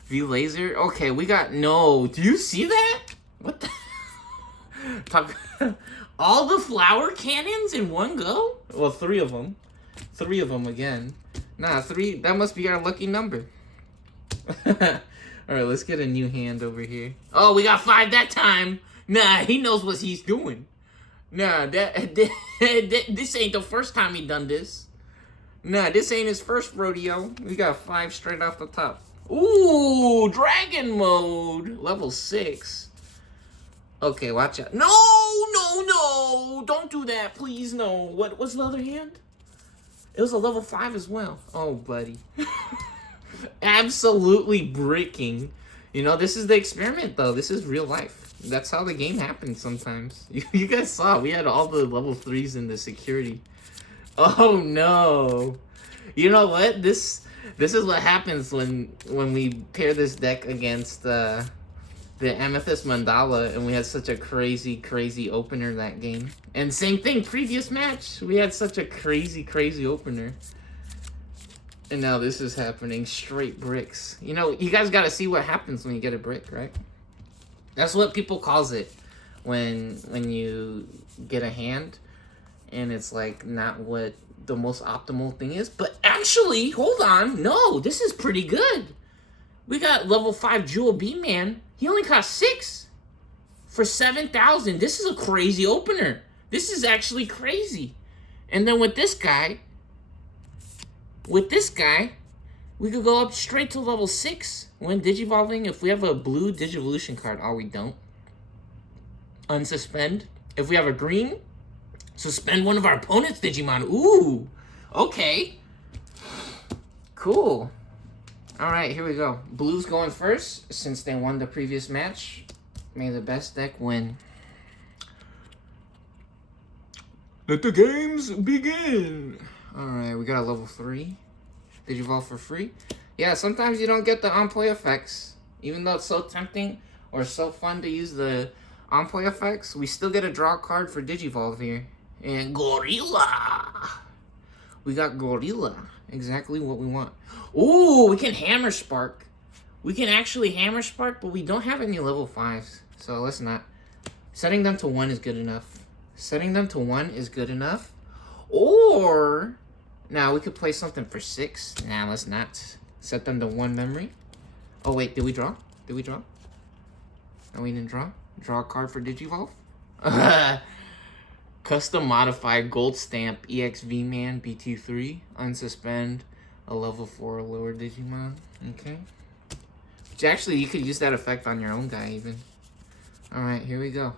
V-Laser? Okay, we got... No. Do you see that? What the... All the flower cannons in one go? Well, 3 of them. 3 of them again. Nah, 3... That must be our lucky number. Alright, let's get a new hand over here. Oh, we got 5 that time. Nah, he knows what he's doing. Nah, this ain't the first time he done this. Nah, this ain't his first rodeo. We got 5 straight off the top. Ooh, Dragon Mode. Level 6. Okay, watch out. No! Don't do that, please, no. What's the other hand? It was a level 5 as well. Oh, buddy. Absolutely bricking. You know, this is the experiment, though. This is real life. That's how the game happens sometimes. You guys saw, we had all the level 3s in the security. Oh, no. You know what? This is what happens when we pair this deck against the Amethyst Mandala, and we had such a crazy opener that game. And same thing, previous match, we had such a crazy opener. And now this is happening, straight bricks. You know, you guys gotta see what happens when you get a brick, right? That's what people calls it when you get a hand, and it's like not what the most optimal thing is. But actually, hold on, no, this is pretty good. We got level 5 Jewel B-Man. He only cost 6 for 7,000. This is a crazy opener. This is actually crazy. And then with this guy, we could go up straight to level 6 when digivolving. If we have a blue Digivolution card, we don't. Unsuspend. If we have a green, suspend one of our opponent's Digimon. Ooh, okay. Cool. All right, here we go. Blue's going first since they won the previous match. May the best deck win. Let the games begin. All right, we got a level 3. Digivolve for free. Yeah, sometimes you don't get the on-play effects. Even though it's so tempting or so fun to use the on-play effects, we still get a draw card for Digivolve here. And Gorilla. We got Gorilla. Exactly what we want. Ooh, we can Hammer Spark. We can actually Hammer Spark, but we don't have any level 5s. So let's not. Setting them to 1 is good enough. Setting them to 1 is good enough. Or, now we could play something for 6. Nah, let's not. Set them to 1 memory. Oh, wait, did we draw? Did we draw? No, we didn't draw. Draw a card for Digivolve. Custom modified gold stamp EX vman BT3. Unsuspend a level 4 or lower Digimon. Okay. Which actually, you could use that effect on your own guy even. Alright, here we go.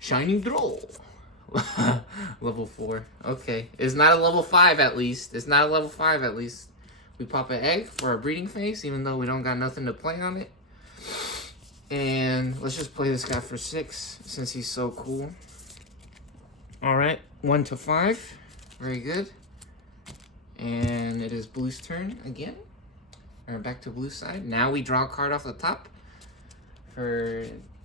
Shining Droll. Level 4. Okay. It's not a level 5 at least. It's not a level 5 at least. We pop an egg for our breeding phase, even though we don't got nothing to play on it. And let's just play this guy for 6 since he's so cool. Alright, 1 to 5. Very good. And it is Blue's turn again. Or back to Blue's side. Now we draw a card off the top for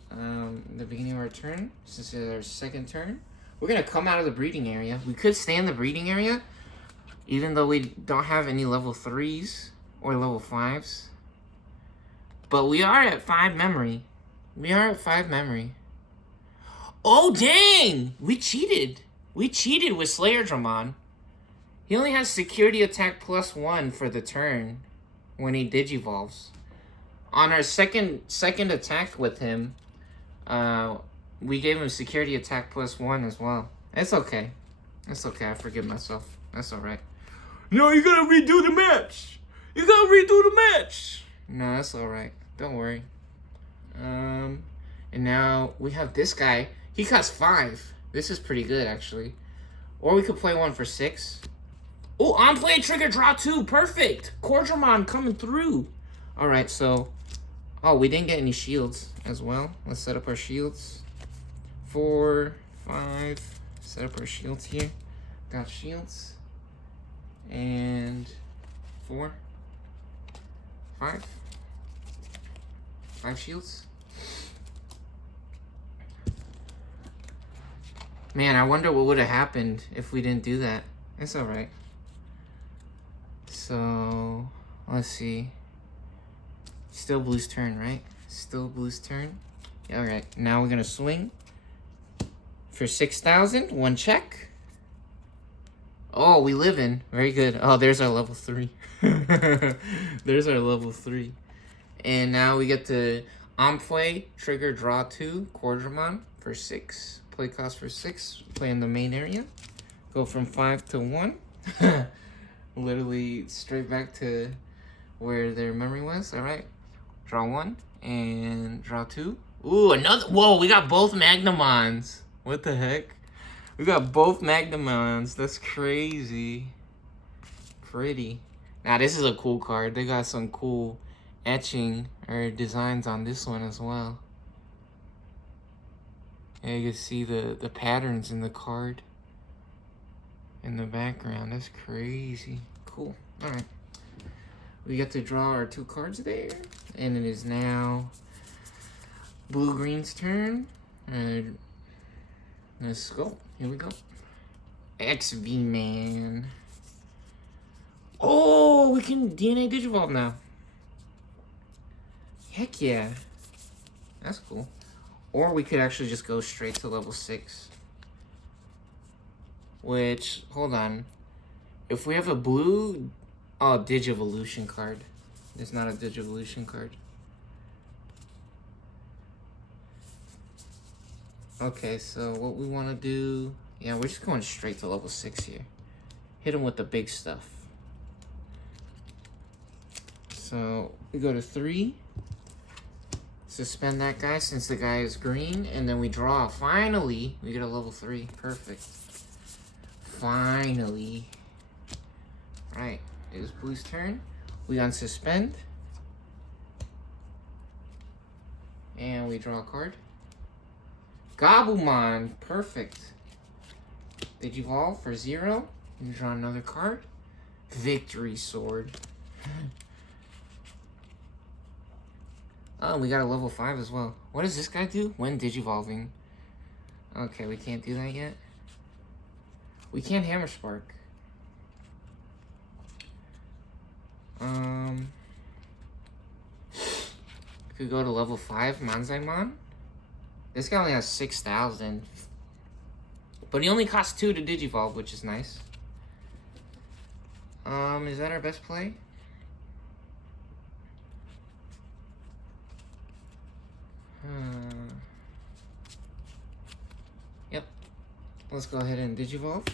the beginning of our turn. Since it's our second turn. We're going to come out of the breeding area. We could stay in the breeding area, even though we don't have any level 3s or level 5s. But we are at 5 memory. We are at 5 memory. Oh, dang! We cheated. We cheated with veedramon. He only has security attack +1 for the turn when he digivolves. On our second attack with him, we gave him security attack +1 as well. It's okay. It's okay. I forgive myself. That's alright. No, you gotta redo the match. You gotta redo the match. No, that's alright. Don't worry. And now we have this guy. He costs 5. This is pretty good, actually. Or we could play one for 6. Oh, on play trigger draw 2. Perfect. Veedramon coming through. Alright, so. Oh, we didn't get any shields as well. Let's set up our shields. 4, 5. Set up our shields here. Got shields. And 4, 5. 5 shields. Man, I wonder what would have happened if we didn't do that. It's alright. So, let's see. Still Blue's turn, right? Still Blue's turn. Alright, now we're going to swing. For 6,000, 1 check. Oh, we live in. Very good. Oh, there's our level 3. There's our level 3. And now we get to on play, trigger, draw 2, Veedramon for 6. Play cost for 6. Play in the main area. Go from 5 to 1. Literally straight back to where their memory was. Alright. Draw 1 and draw 2. Ooh, another. Whoa, we got both Magnamons. What the heck? We got both Magnamons. That's crazy. Pretty. Now, this is a cool card. They got some cool etching or designs on this one as well. And you can see the patterns in the card in the background. That's crazy. Cool. Alright. We get to draw our 2 cards there. And it is now Blue-Green's turn. And let's go. Here we go. vman. Oh, we can DNA Digivolve now. Heck yeah. That's cool. Or we could actually just go straight to level 6. Which, hold on. If we have a blue Digivolution card. It's not a Digivolution card. Okay, so what we want to do... Yeah, we're just going straight to level 6 here. Hit him with the big stuff. So, we go to 3. Suspend that guy since the guy is green. And then we draw. Finally, we get a level 3. Perfect. Finally. Right, it is Blue's turn. We unsuspend. And we draw a card. Gallantmon, perfect. Digivolve for 0. You draw another card. Victory Sword. Oh, we got a level 5 as well. What does this guy do? When Digivolving. Okay, we can't do that yet. We can't Hammer Spark. Could go to level 5, Manzaimon. This guy only has 6,000. But he only costs 2 to Digivolve, which is nice. Is that our best play? Yep. Let's go ahead and Digivolve.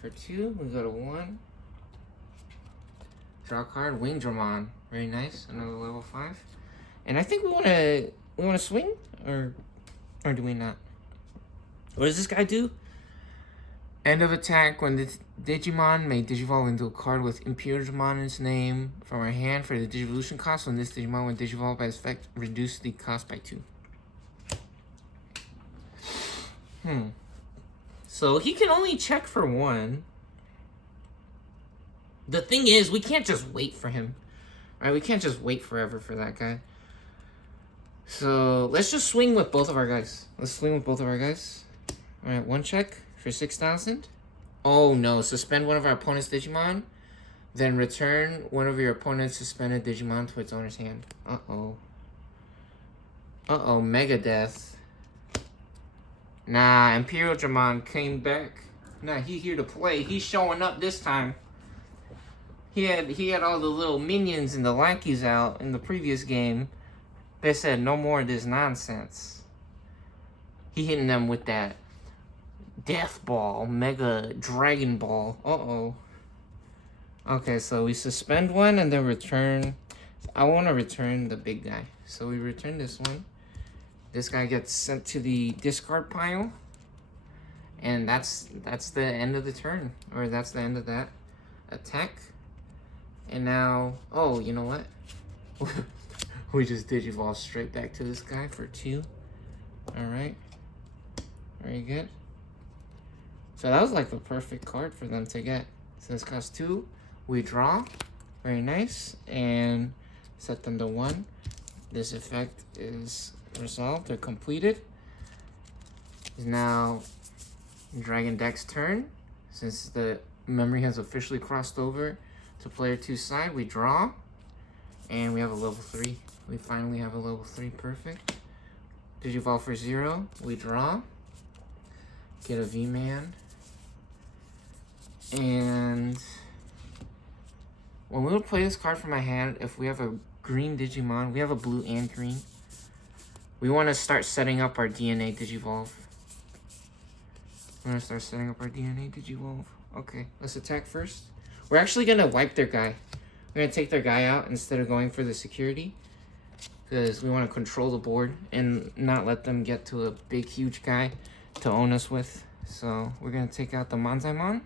For 2, we go to 1. Draw a card, Veedramon. Very nice. Another level 5. And I think we wanna swing? Or do we not? What does this guy do? End of attack. When the Digimon may Digivolve into a card with Imperialmon in its name from our hand for the Digivolution cost. When this Digimon when Digivolve by its effect, reduce the cost by 2. So he can only check for 1. The thing is, we can't just wait for him. Right? We can't just wait forever for that guy. So let's just swing with both of our guys. Let's swing with both of our guys. Alright, 1 check for 6,000. Oh no, suspend one of our opponent's Digimon. Then return one of your opponent's suspended Digimon to its owner's hand. Uh-oh. Uh-oh, Mega Death. Nah, Imperialmon came back. Nah, he here to play. He's showing up this time. He had all the little minions and the lackeys out in the previous game. They said no more of this nonsense. He hitting them with that Death Ball, Mega Dragon Ball. Uh-oh. Okay, so we suspend one and then return. I want to return the big guy. So we return this one. This guy gets sent to the discard pile. And that's the end of the turn. Or that's the end of that attack. And now, oh, you know what? We just Digivolve straight back to this guy for 2. Alright. Very good. So that was like the perfect card for them to get. So this costs 2. We draw. Very nice. And set them to 1. This effect is resolved or completed. Is now Dragon Deck's turn. Since the memory has officially crossed over to player 2's side, we draw. And we have a level 3. We finally have a level 3. Perfect. Digivolve for 0. We draw. Get a vman. And when we would play this card from my hand, if we have a green Digimon, we have a blue and green. We want to start setting up our DNA Digivolve. We're going to start setting up our DNA Digivolve. Okay, let's attack first. We're actually going to wipe their guy. We're going to take their guy out instead of going for the security. Because we want to control the board and not let them get to a big, huge guy to own us with. So we're going to take out the Manzaimon.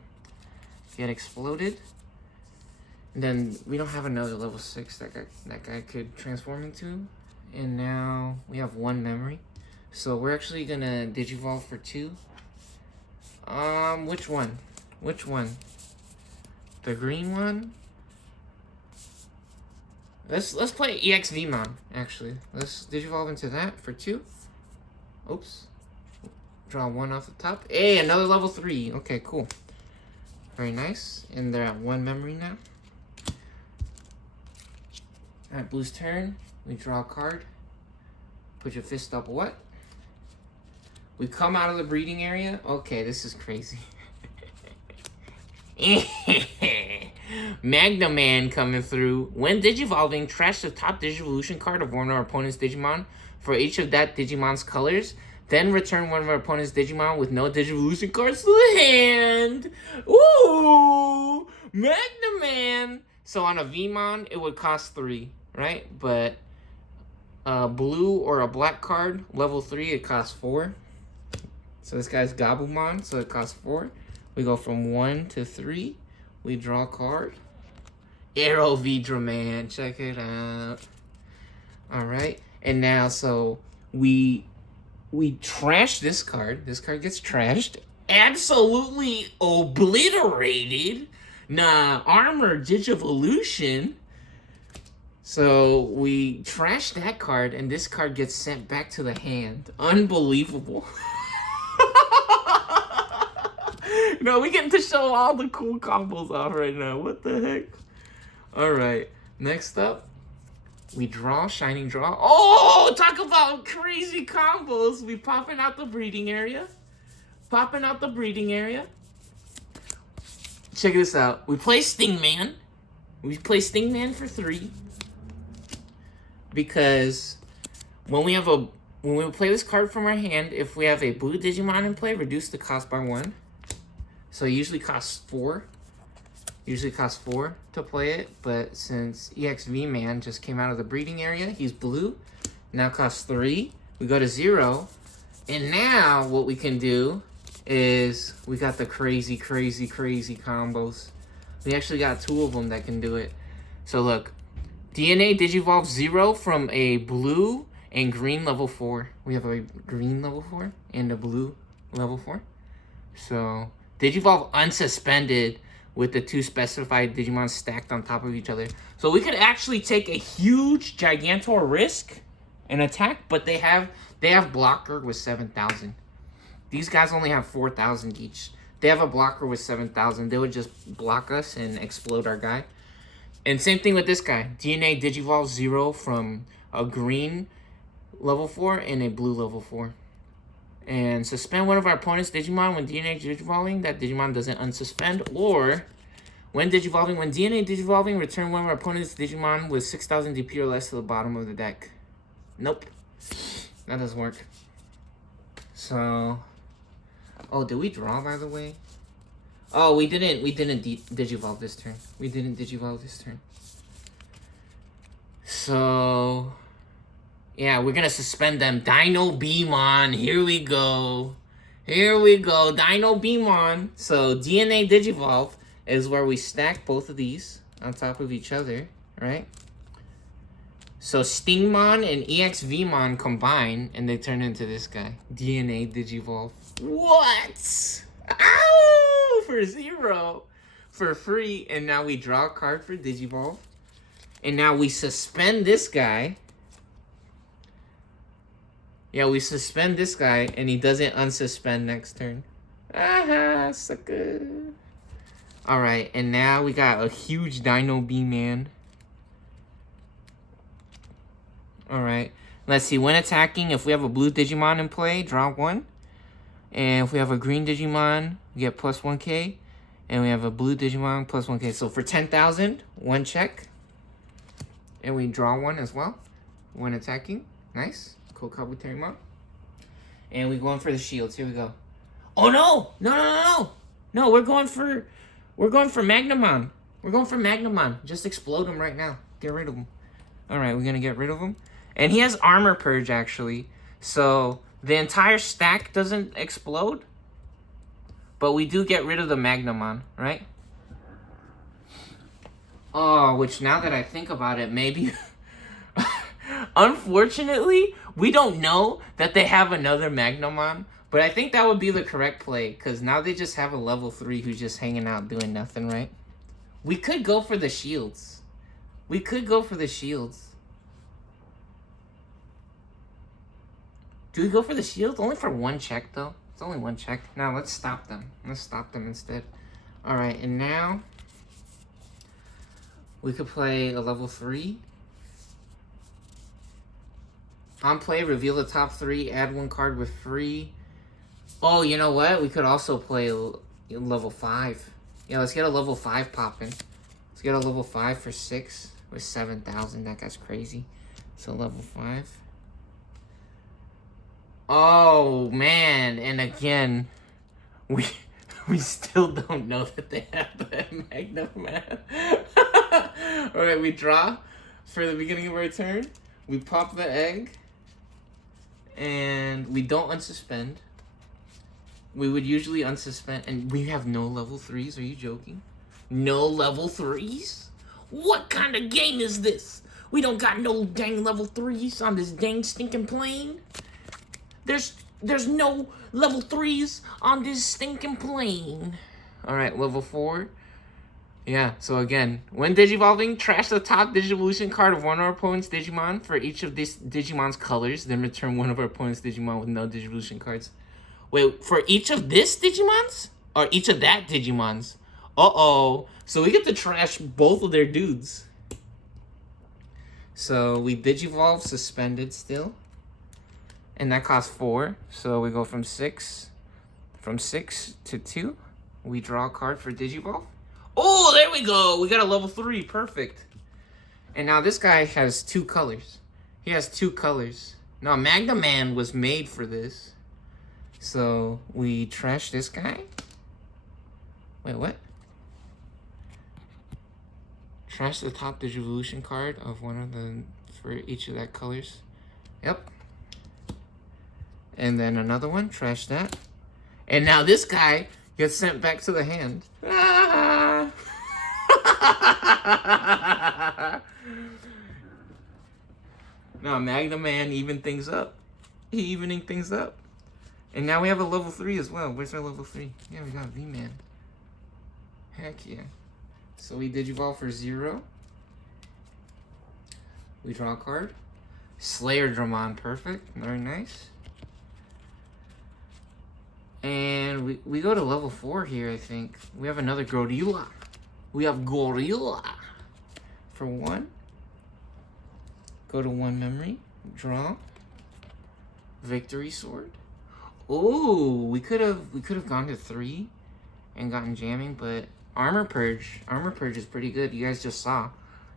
Get exploded. And then we don't have another level 6 that guy could transform into. And now we have 1 memory. So we're actually going to Digivolve for 2. Which one? Which one? The green one? Let's play EX vman, actually. Let's Digivolve into that for 2. Oops. Draw 1 off the top. Hey, another level 3. Okay, cool. Very nice. And they're at 1 memory now. Alright, Blue's turn. We draw a card. Put your fist up. What? We come out of the breeding area. Okay, this is crazy. Man coming through. When Digivolving, trash the top Digivolution card of one of our opponent's Digimon for each of that Digimon's colors. Then return one of our opponent's Digimon with no Digivolution cards to the hand. Ooh! Man. So on a vman, it would cost 3, right? But a blue or a black card, level 3, it costs 4. So this guy's Gabumon, so it costs 4. We go from 1 to 3. We draw a card. Arrow veedramon, check it out. Alright, and now so we trash this card. This card gets trashed. Absolutely obliterated. Nah, armor Digivolution. So we trash that card, and this card gets sent back to the hand. Unbelievable. No, we getting to show all the cool combos off right now. What the heck? Alright, next up, we draw, Shining Draw. Oh, talk about crazy combos. We popping out the breeding area. Check this out. We play Stingman. We play Stingman for 3. Because when we play this card from our hand, if we have a blue Digimon in play, reduce the cost by 1. So it usually costs 4. To play it, but since vman just came out of the breeding area, he's blue. Now costs 3. We go to 0. And now what we can do is we got the crazy combos. We actually got 2 of them that can do it. So look, DNA Digivolve 0 from a blue and green level 4. We have a green level 4 and a blue level 4. So Digivolve unsuspended with the 2 specified Digimon stacked on top of each other. So we could actually take a huge Gigantor risk and attack, but they have blocker with 7,000. These guys only have 4,000 each. They have a blocker with 7,000. They would just block us and explode our guy. And same thing with this guy. DNA Digivolve 0 from a green level 4 and a blue level 4. And suspend one of our opponent's Digimon when DNA Digivolving. That Digimon doesn't unsuspend. Or when DNA Digivolving, return one of our opponent's Digimon with 6,000 DP or less to the bottom of the deck. Nope. That doesn't work. So, oh, did we draw, by the way? Oh, we didn't Digivolve this turn. So, yeah, we're gonna suspend them. Dino Beamon, here we go. Dino Beamon. So DNA Digivolve is where we stack both of these on top of each other, right? So Stingmon and EXVmon combine, and they turn into this guy. DNA Digivolve. What? Ow! For 0. For free. And now we draw a card for Digivolve. And now we suspend this guy. Yeah, we suspend this guy, and he doesn't unsuspend next turn. Aha, sucker. Alright, and now we got a huge Dino Beamon. Alright, let's see. When attacking, if we have a blue Digimon in play, draw 1. And if we have a green Digimon, we get plus 1k. And we have a blue Digimon, plus 1k. So for 10,000, 1 check. And we draw 1 as well when attacking. Nice. Cool Kabuterimon. And we're going for the shields. Here we go. Oh no! No, we're going for Magnamon. Just explode him right now. Get rid of him. Alright, we're gonna get rid of him. And he has armor purge actually. So the entire stack doesn't explode. But we do get rid of the Magnamon, right? Oh, which now that I think about it, maybe unfortunately, we don't know that they have another Magnamon, but I think that would be the correct play, because now they just have a level 3 who's just hanging out doing nothing, right? We could go for the shields. Do we go for the shields? Only for 1 check, though. It's only 1 check. Now, let's stop them. Instead. Alright, and now we could play a level 3. On play, reveal the top 3, add 1 card with free. Oh, you know what? We could also play level 5. Yeah, let's get a level 5 popping. Let's get a level 5 for 6 with 7,000. That guy's crazy. So level 5. Oh man, and again, we still don't know that they have the Magnum Man. Alright, we draw for the beginning of our turn. We pop the egg. And we don't unsuspend. We would usually unsuspend, and we have no level 3s. Are you joking? No level 3s? What kind of game is this? We don't got no dang level 3s on this dang stinking plane. There's no level 3s on this stinking plane. Alright, level 4. Yeah, so again, when Digivolving, trash the top Digivolution card of one of our opponent's Digimon for each of these Digimon's colors, then return one of our opponent's Digimon with no Digivolution cards. Wait, for each of this Digimon's? Or each of that Digimon's? Uh-oh. So we get to trash both of their dudes. So we Digivolve suspended still. And that costs 4. So we go from 6 to 2. We draw a card for Digivolve. Oh, there we go. We got a level 3. Perfect. And now this guy has 2 colors. He has 2 colors. Now, Magnum Man was made for this. So, we trash this guy. Wait, what? Trash the top Digivolution card of one of the... for each of that colors. Yep. And then another one. Trash that. And now this guy gets sent back to the hand. Ah! No, Magnum Man even things up. He evening things up. And now we have a level 3 as well. Where's our level 3? Yeah, we got vman. Heck yeah. So we Digivolve for 0. We draw a card. Veedramon, perfect. Very nice. And we go to level 4 here, I think. We have another Gorilla. We have Gorilla for 1. Go to 1 memory. Draw. Victory Sword. Oh, we could have gone to 3 and gotten jamming, but Armor Purge is pretty good. You guys just saw.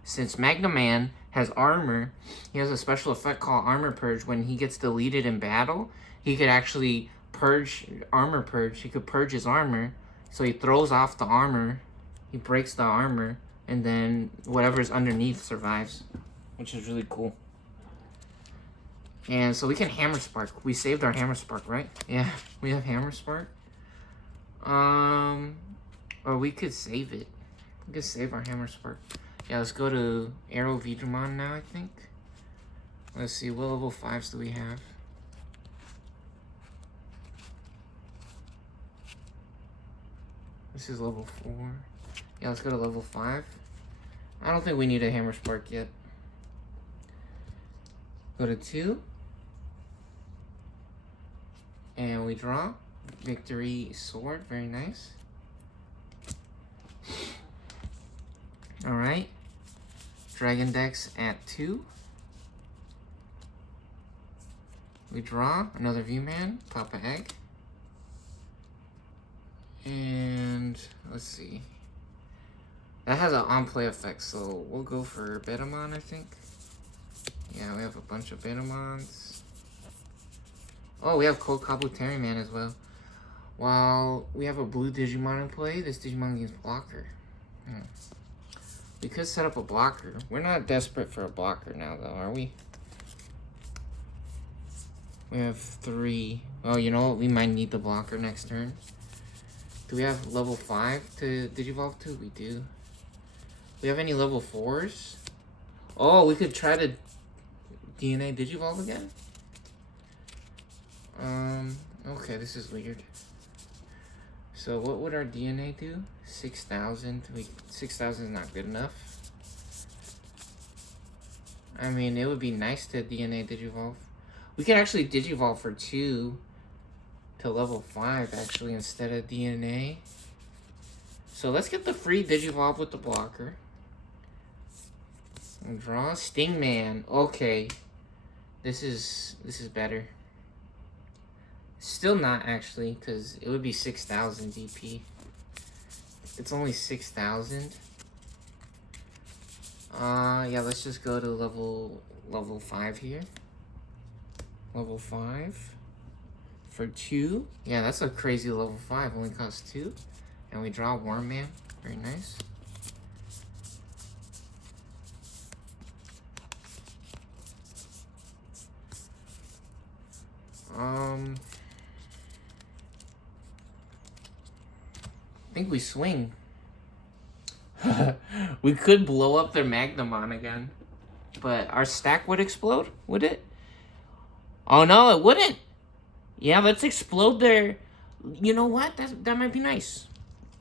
Since Magnum Man has armor, he has a special effect called Armor Purge. When he gets deleted in battle, he could actually purge, Armor Purge. He could purge his armor, so he throws off the armor, he breaks the armor, and then whatever's underneath survives, which is really cool. And so we can Hammer Spark. We saved our Hammer Spark, right? Yeah, we have Hammer Spark. Or we could save it. We could save our Hammer Spark. Yeah, let's go to Arrow veedramon now, I think. Let's see, what level 5s do we have? This is level 4. Yeah, let's go to level 5. I don't think we need a Hammer Spark yet. Go to 2. And we draw. Victory Sword, very nice. Alright. Dragon Dex at 2. We draw another vman, pop an egg. And let's see. That has an on-play effect, so we'll go for veedramon, I think. Yeah, we have a bunch of veedramons. Oh, we have Cold Kabuteri Man as well. While we have a blue Digimon in play, this Digimon gains blocker. We could set up a blocker. We're not desperate for a blocker now, though, are we? We have 3. Oh, you know what? We might need the blocker next turn. Do we have level 5 to Digivolve to? We do. We have any level 4s? Oh, we could try to DNA Digivolve again? Okay, this is weird. So what would our DNA do? 6,000. 6,000 is not good enough. I mean, it would be nice to DNA Digivolve. We could actually Digivolve for 2 to level 5, actually, instead of DNA. So let's get the free Digivolve with the blocker. And draw Stingman. Okay. This is better. Still not, actually, because it would be 6,000 DP. It's only 6,000. Yeah, let's just go to level 5 here. Level 5 for 2. Yeah, that's a crazy level 5. Only costs 2. And we draw Wormman. Very nice. I think we swing. We could blow up their Magnamon again. But our stack would explode, would it? Oh no, it wouldn't. Yeah, let's explode their... You know what? That might be nice.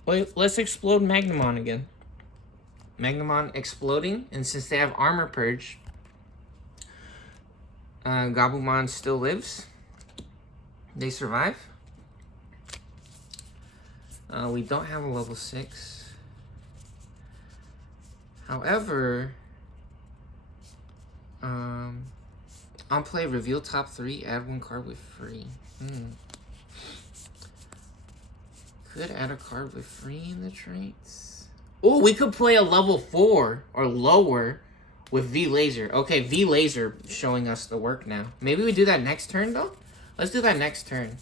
Wait, let's explode Magnamon again. Magnamon exploding, and since they have Armor Purge, Gabumon still lives. They survive. We don't have a level 6. However, I'll play reveal top 3, add 1 card with free. Could add a card with free in the traits. Oh, we could play a level 4 or lower with V Laser. Okay, V Laser showing us the work now. Maybe we do that next turn though? Let's do that next turn.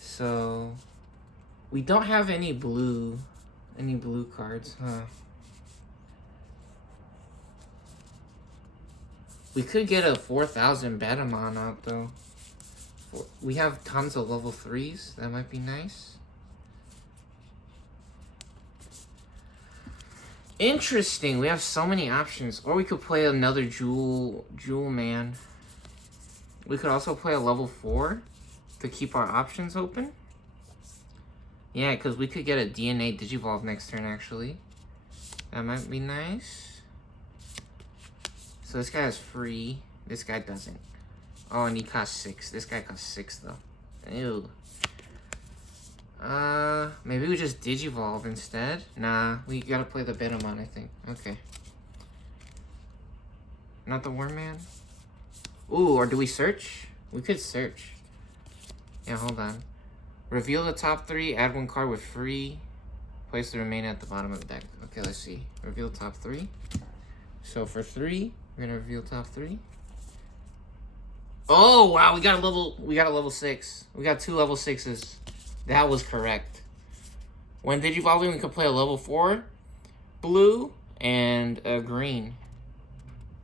So we don't have any blue cards, huh? We could get a 4,000 Veedramon out though. We have tons of level 3s. That might be nice. Interesting. We have so many options. Or we could play another Jewel Man. We could also play a level 4 to keep our options open. Yeah, because we could get a DNA Digivolve next turn, actually. That might be nice. So this guy is free. This guy doesn't. Oh, and he costs 6. This guy costs 6, though. Ew. Maybe we just Digivolve instead? Nah, we gotta play the Veedramon, I think. Okay. Not the Wormman? Ooh, or do we search? We could search. Yeah, hold on. Reveal the top 3, add 1 card with free. Place the remainder at the bottom of the deck. Okay, let's see. Reveal top 3. So for 3, we're gonna reveal top 3. Oh wow, we got a level 6. We got 2 level 6s. That was correct. When Digivolving, we could play a level 4 blue and a green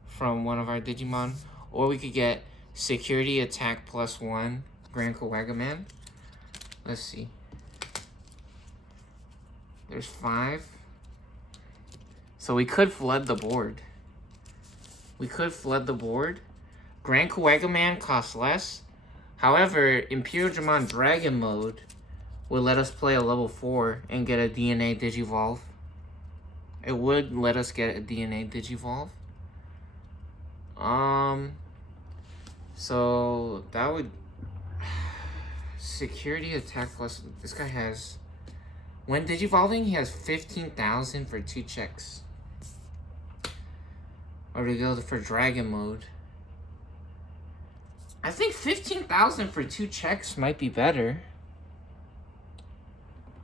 from one of our Digimon. Or we could get Security Attack +1 Grand Kawagaman. Let's see. There's 5. So we could flood the board. Grand Kawagaman costs less. However, Imperial Dramon Dragon Mode would let us play a level 4 and get a DNA Digivolve. It would let us get a DNA Digivolve. So that would... Security Attack plus... This guy has... When Digivolving, he has 15,000 for 2 checks. Or to go for Dragon Mode. I think 15,000 for 2 checks might be better.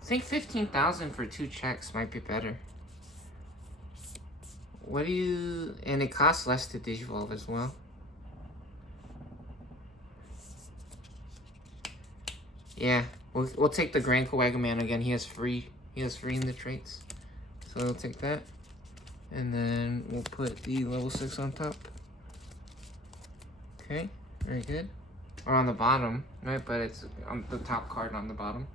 I think 15,000 for 2 checks might be better. What do you... And it costs less to Digivolve as well. Yeah, we'll take the Grand Kawagaman again. He has free in the traits. So we'll take that. And then we'll put the level 6 on top. Okay, very good. Or on the bottom, right? But it's on the top card on the bottom.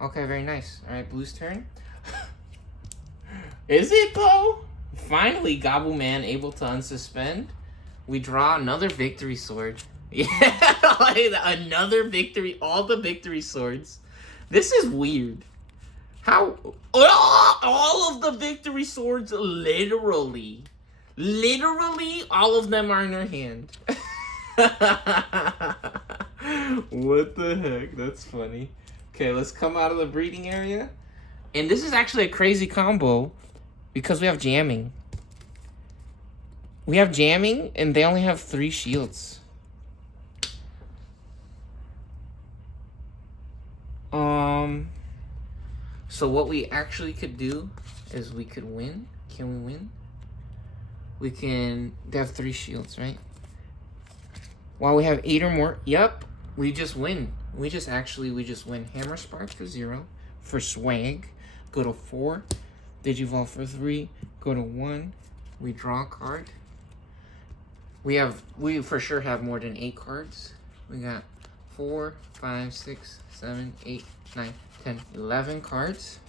Okay, very nice. Alright, blue's turn. Is it though? Finally, Gabumon able to unsuspend. We draw another victory sword. Yeah, like another victory. All the victory swords. This is weird. How? All of the victory swords, literally, all of them are in her hand. What the heck? That's funny. Okay, let's come out of the breeding area. And this is actually a crazy combo because we have jamming. And they only have 3 shields. So what we actually could do is we could win. Can we win? we can... They have 3 shields, right? While we have 8 or more, yep, we just win. We just win. Hammer Spark for 0. For swag, go to 4. Digivolve for 3. Go to 1. We draw a card. We for sure have more than 8 cards. We got 4, 5, 6, 7, 8, 9, 10, 11 cards.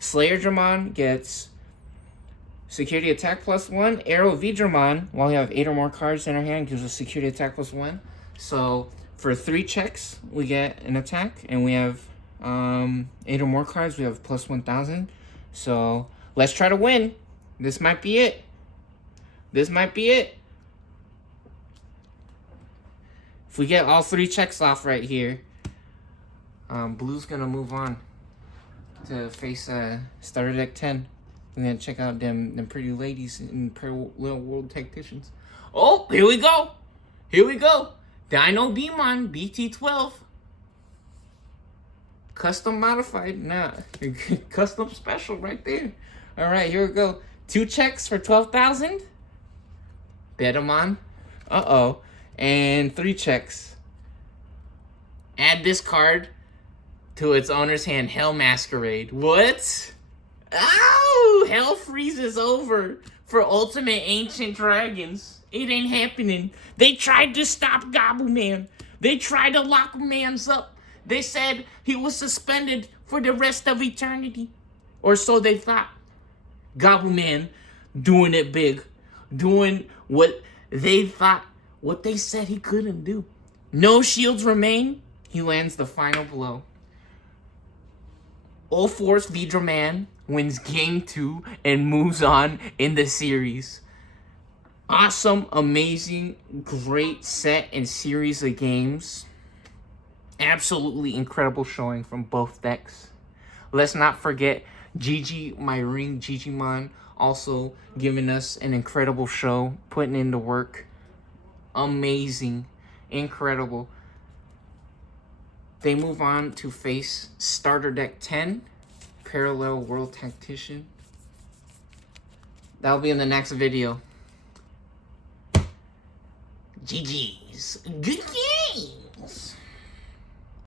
Slayerdramon gets security attack +1. Arrow veedramon, while we have 8 or more cards in our hand, gives us security attack +1. So for 3 checks, we get an attack, and we have 8 or more cards. We have +1000. So let's try to win. This might be it. This might be it. If we get all 3 checks off right here, Blue's gonna move on to face starter deck 10. We're gonna check out them pretty ladies and little world tacticians. Oh, here we go. Here we go. Dino vman BT12. Custom modified, nah, custom special right there. All right, here we go. 2 checks for 12,000. Veedramon. Uh-oh. And 3 checks. Add this card to its owner's hand. Hell Masquerade. What? Ow! Hell freezes over for Ultimate Ancient Dragons. It ain't happening. They tried to stop Gobbleman. They tried to lock Mans up. They said he was suspended for the rest of eternity. Or so they thought. Gobbleman doing it big. Doing what they thought, what they said he couldn't do. No shields remain. He lands the final blow. Ulforce veedramon wins game 2 and moves on in the series. Awesome, amazing, great set and series of games. Absolutely incredible showing from both decks. Let's not forget GG, my ring, GGmon, also giving us an incredible show, putting in the work. Amazing, incredible. They move on to face starter deck 10, Parallel World Tactician. That'll be in the next video. GG's. Good games.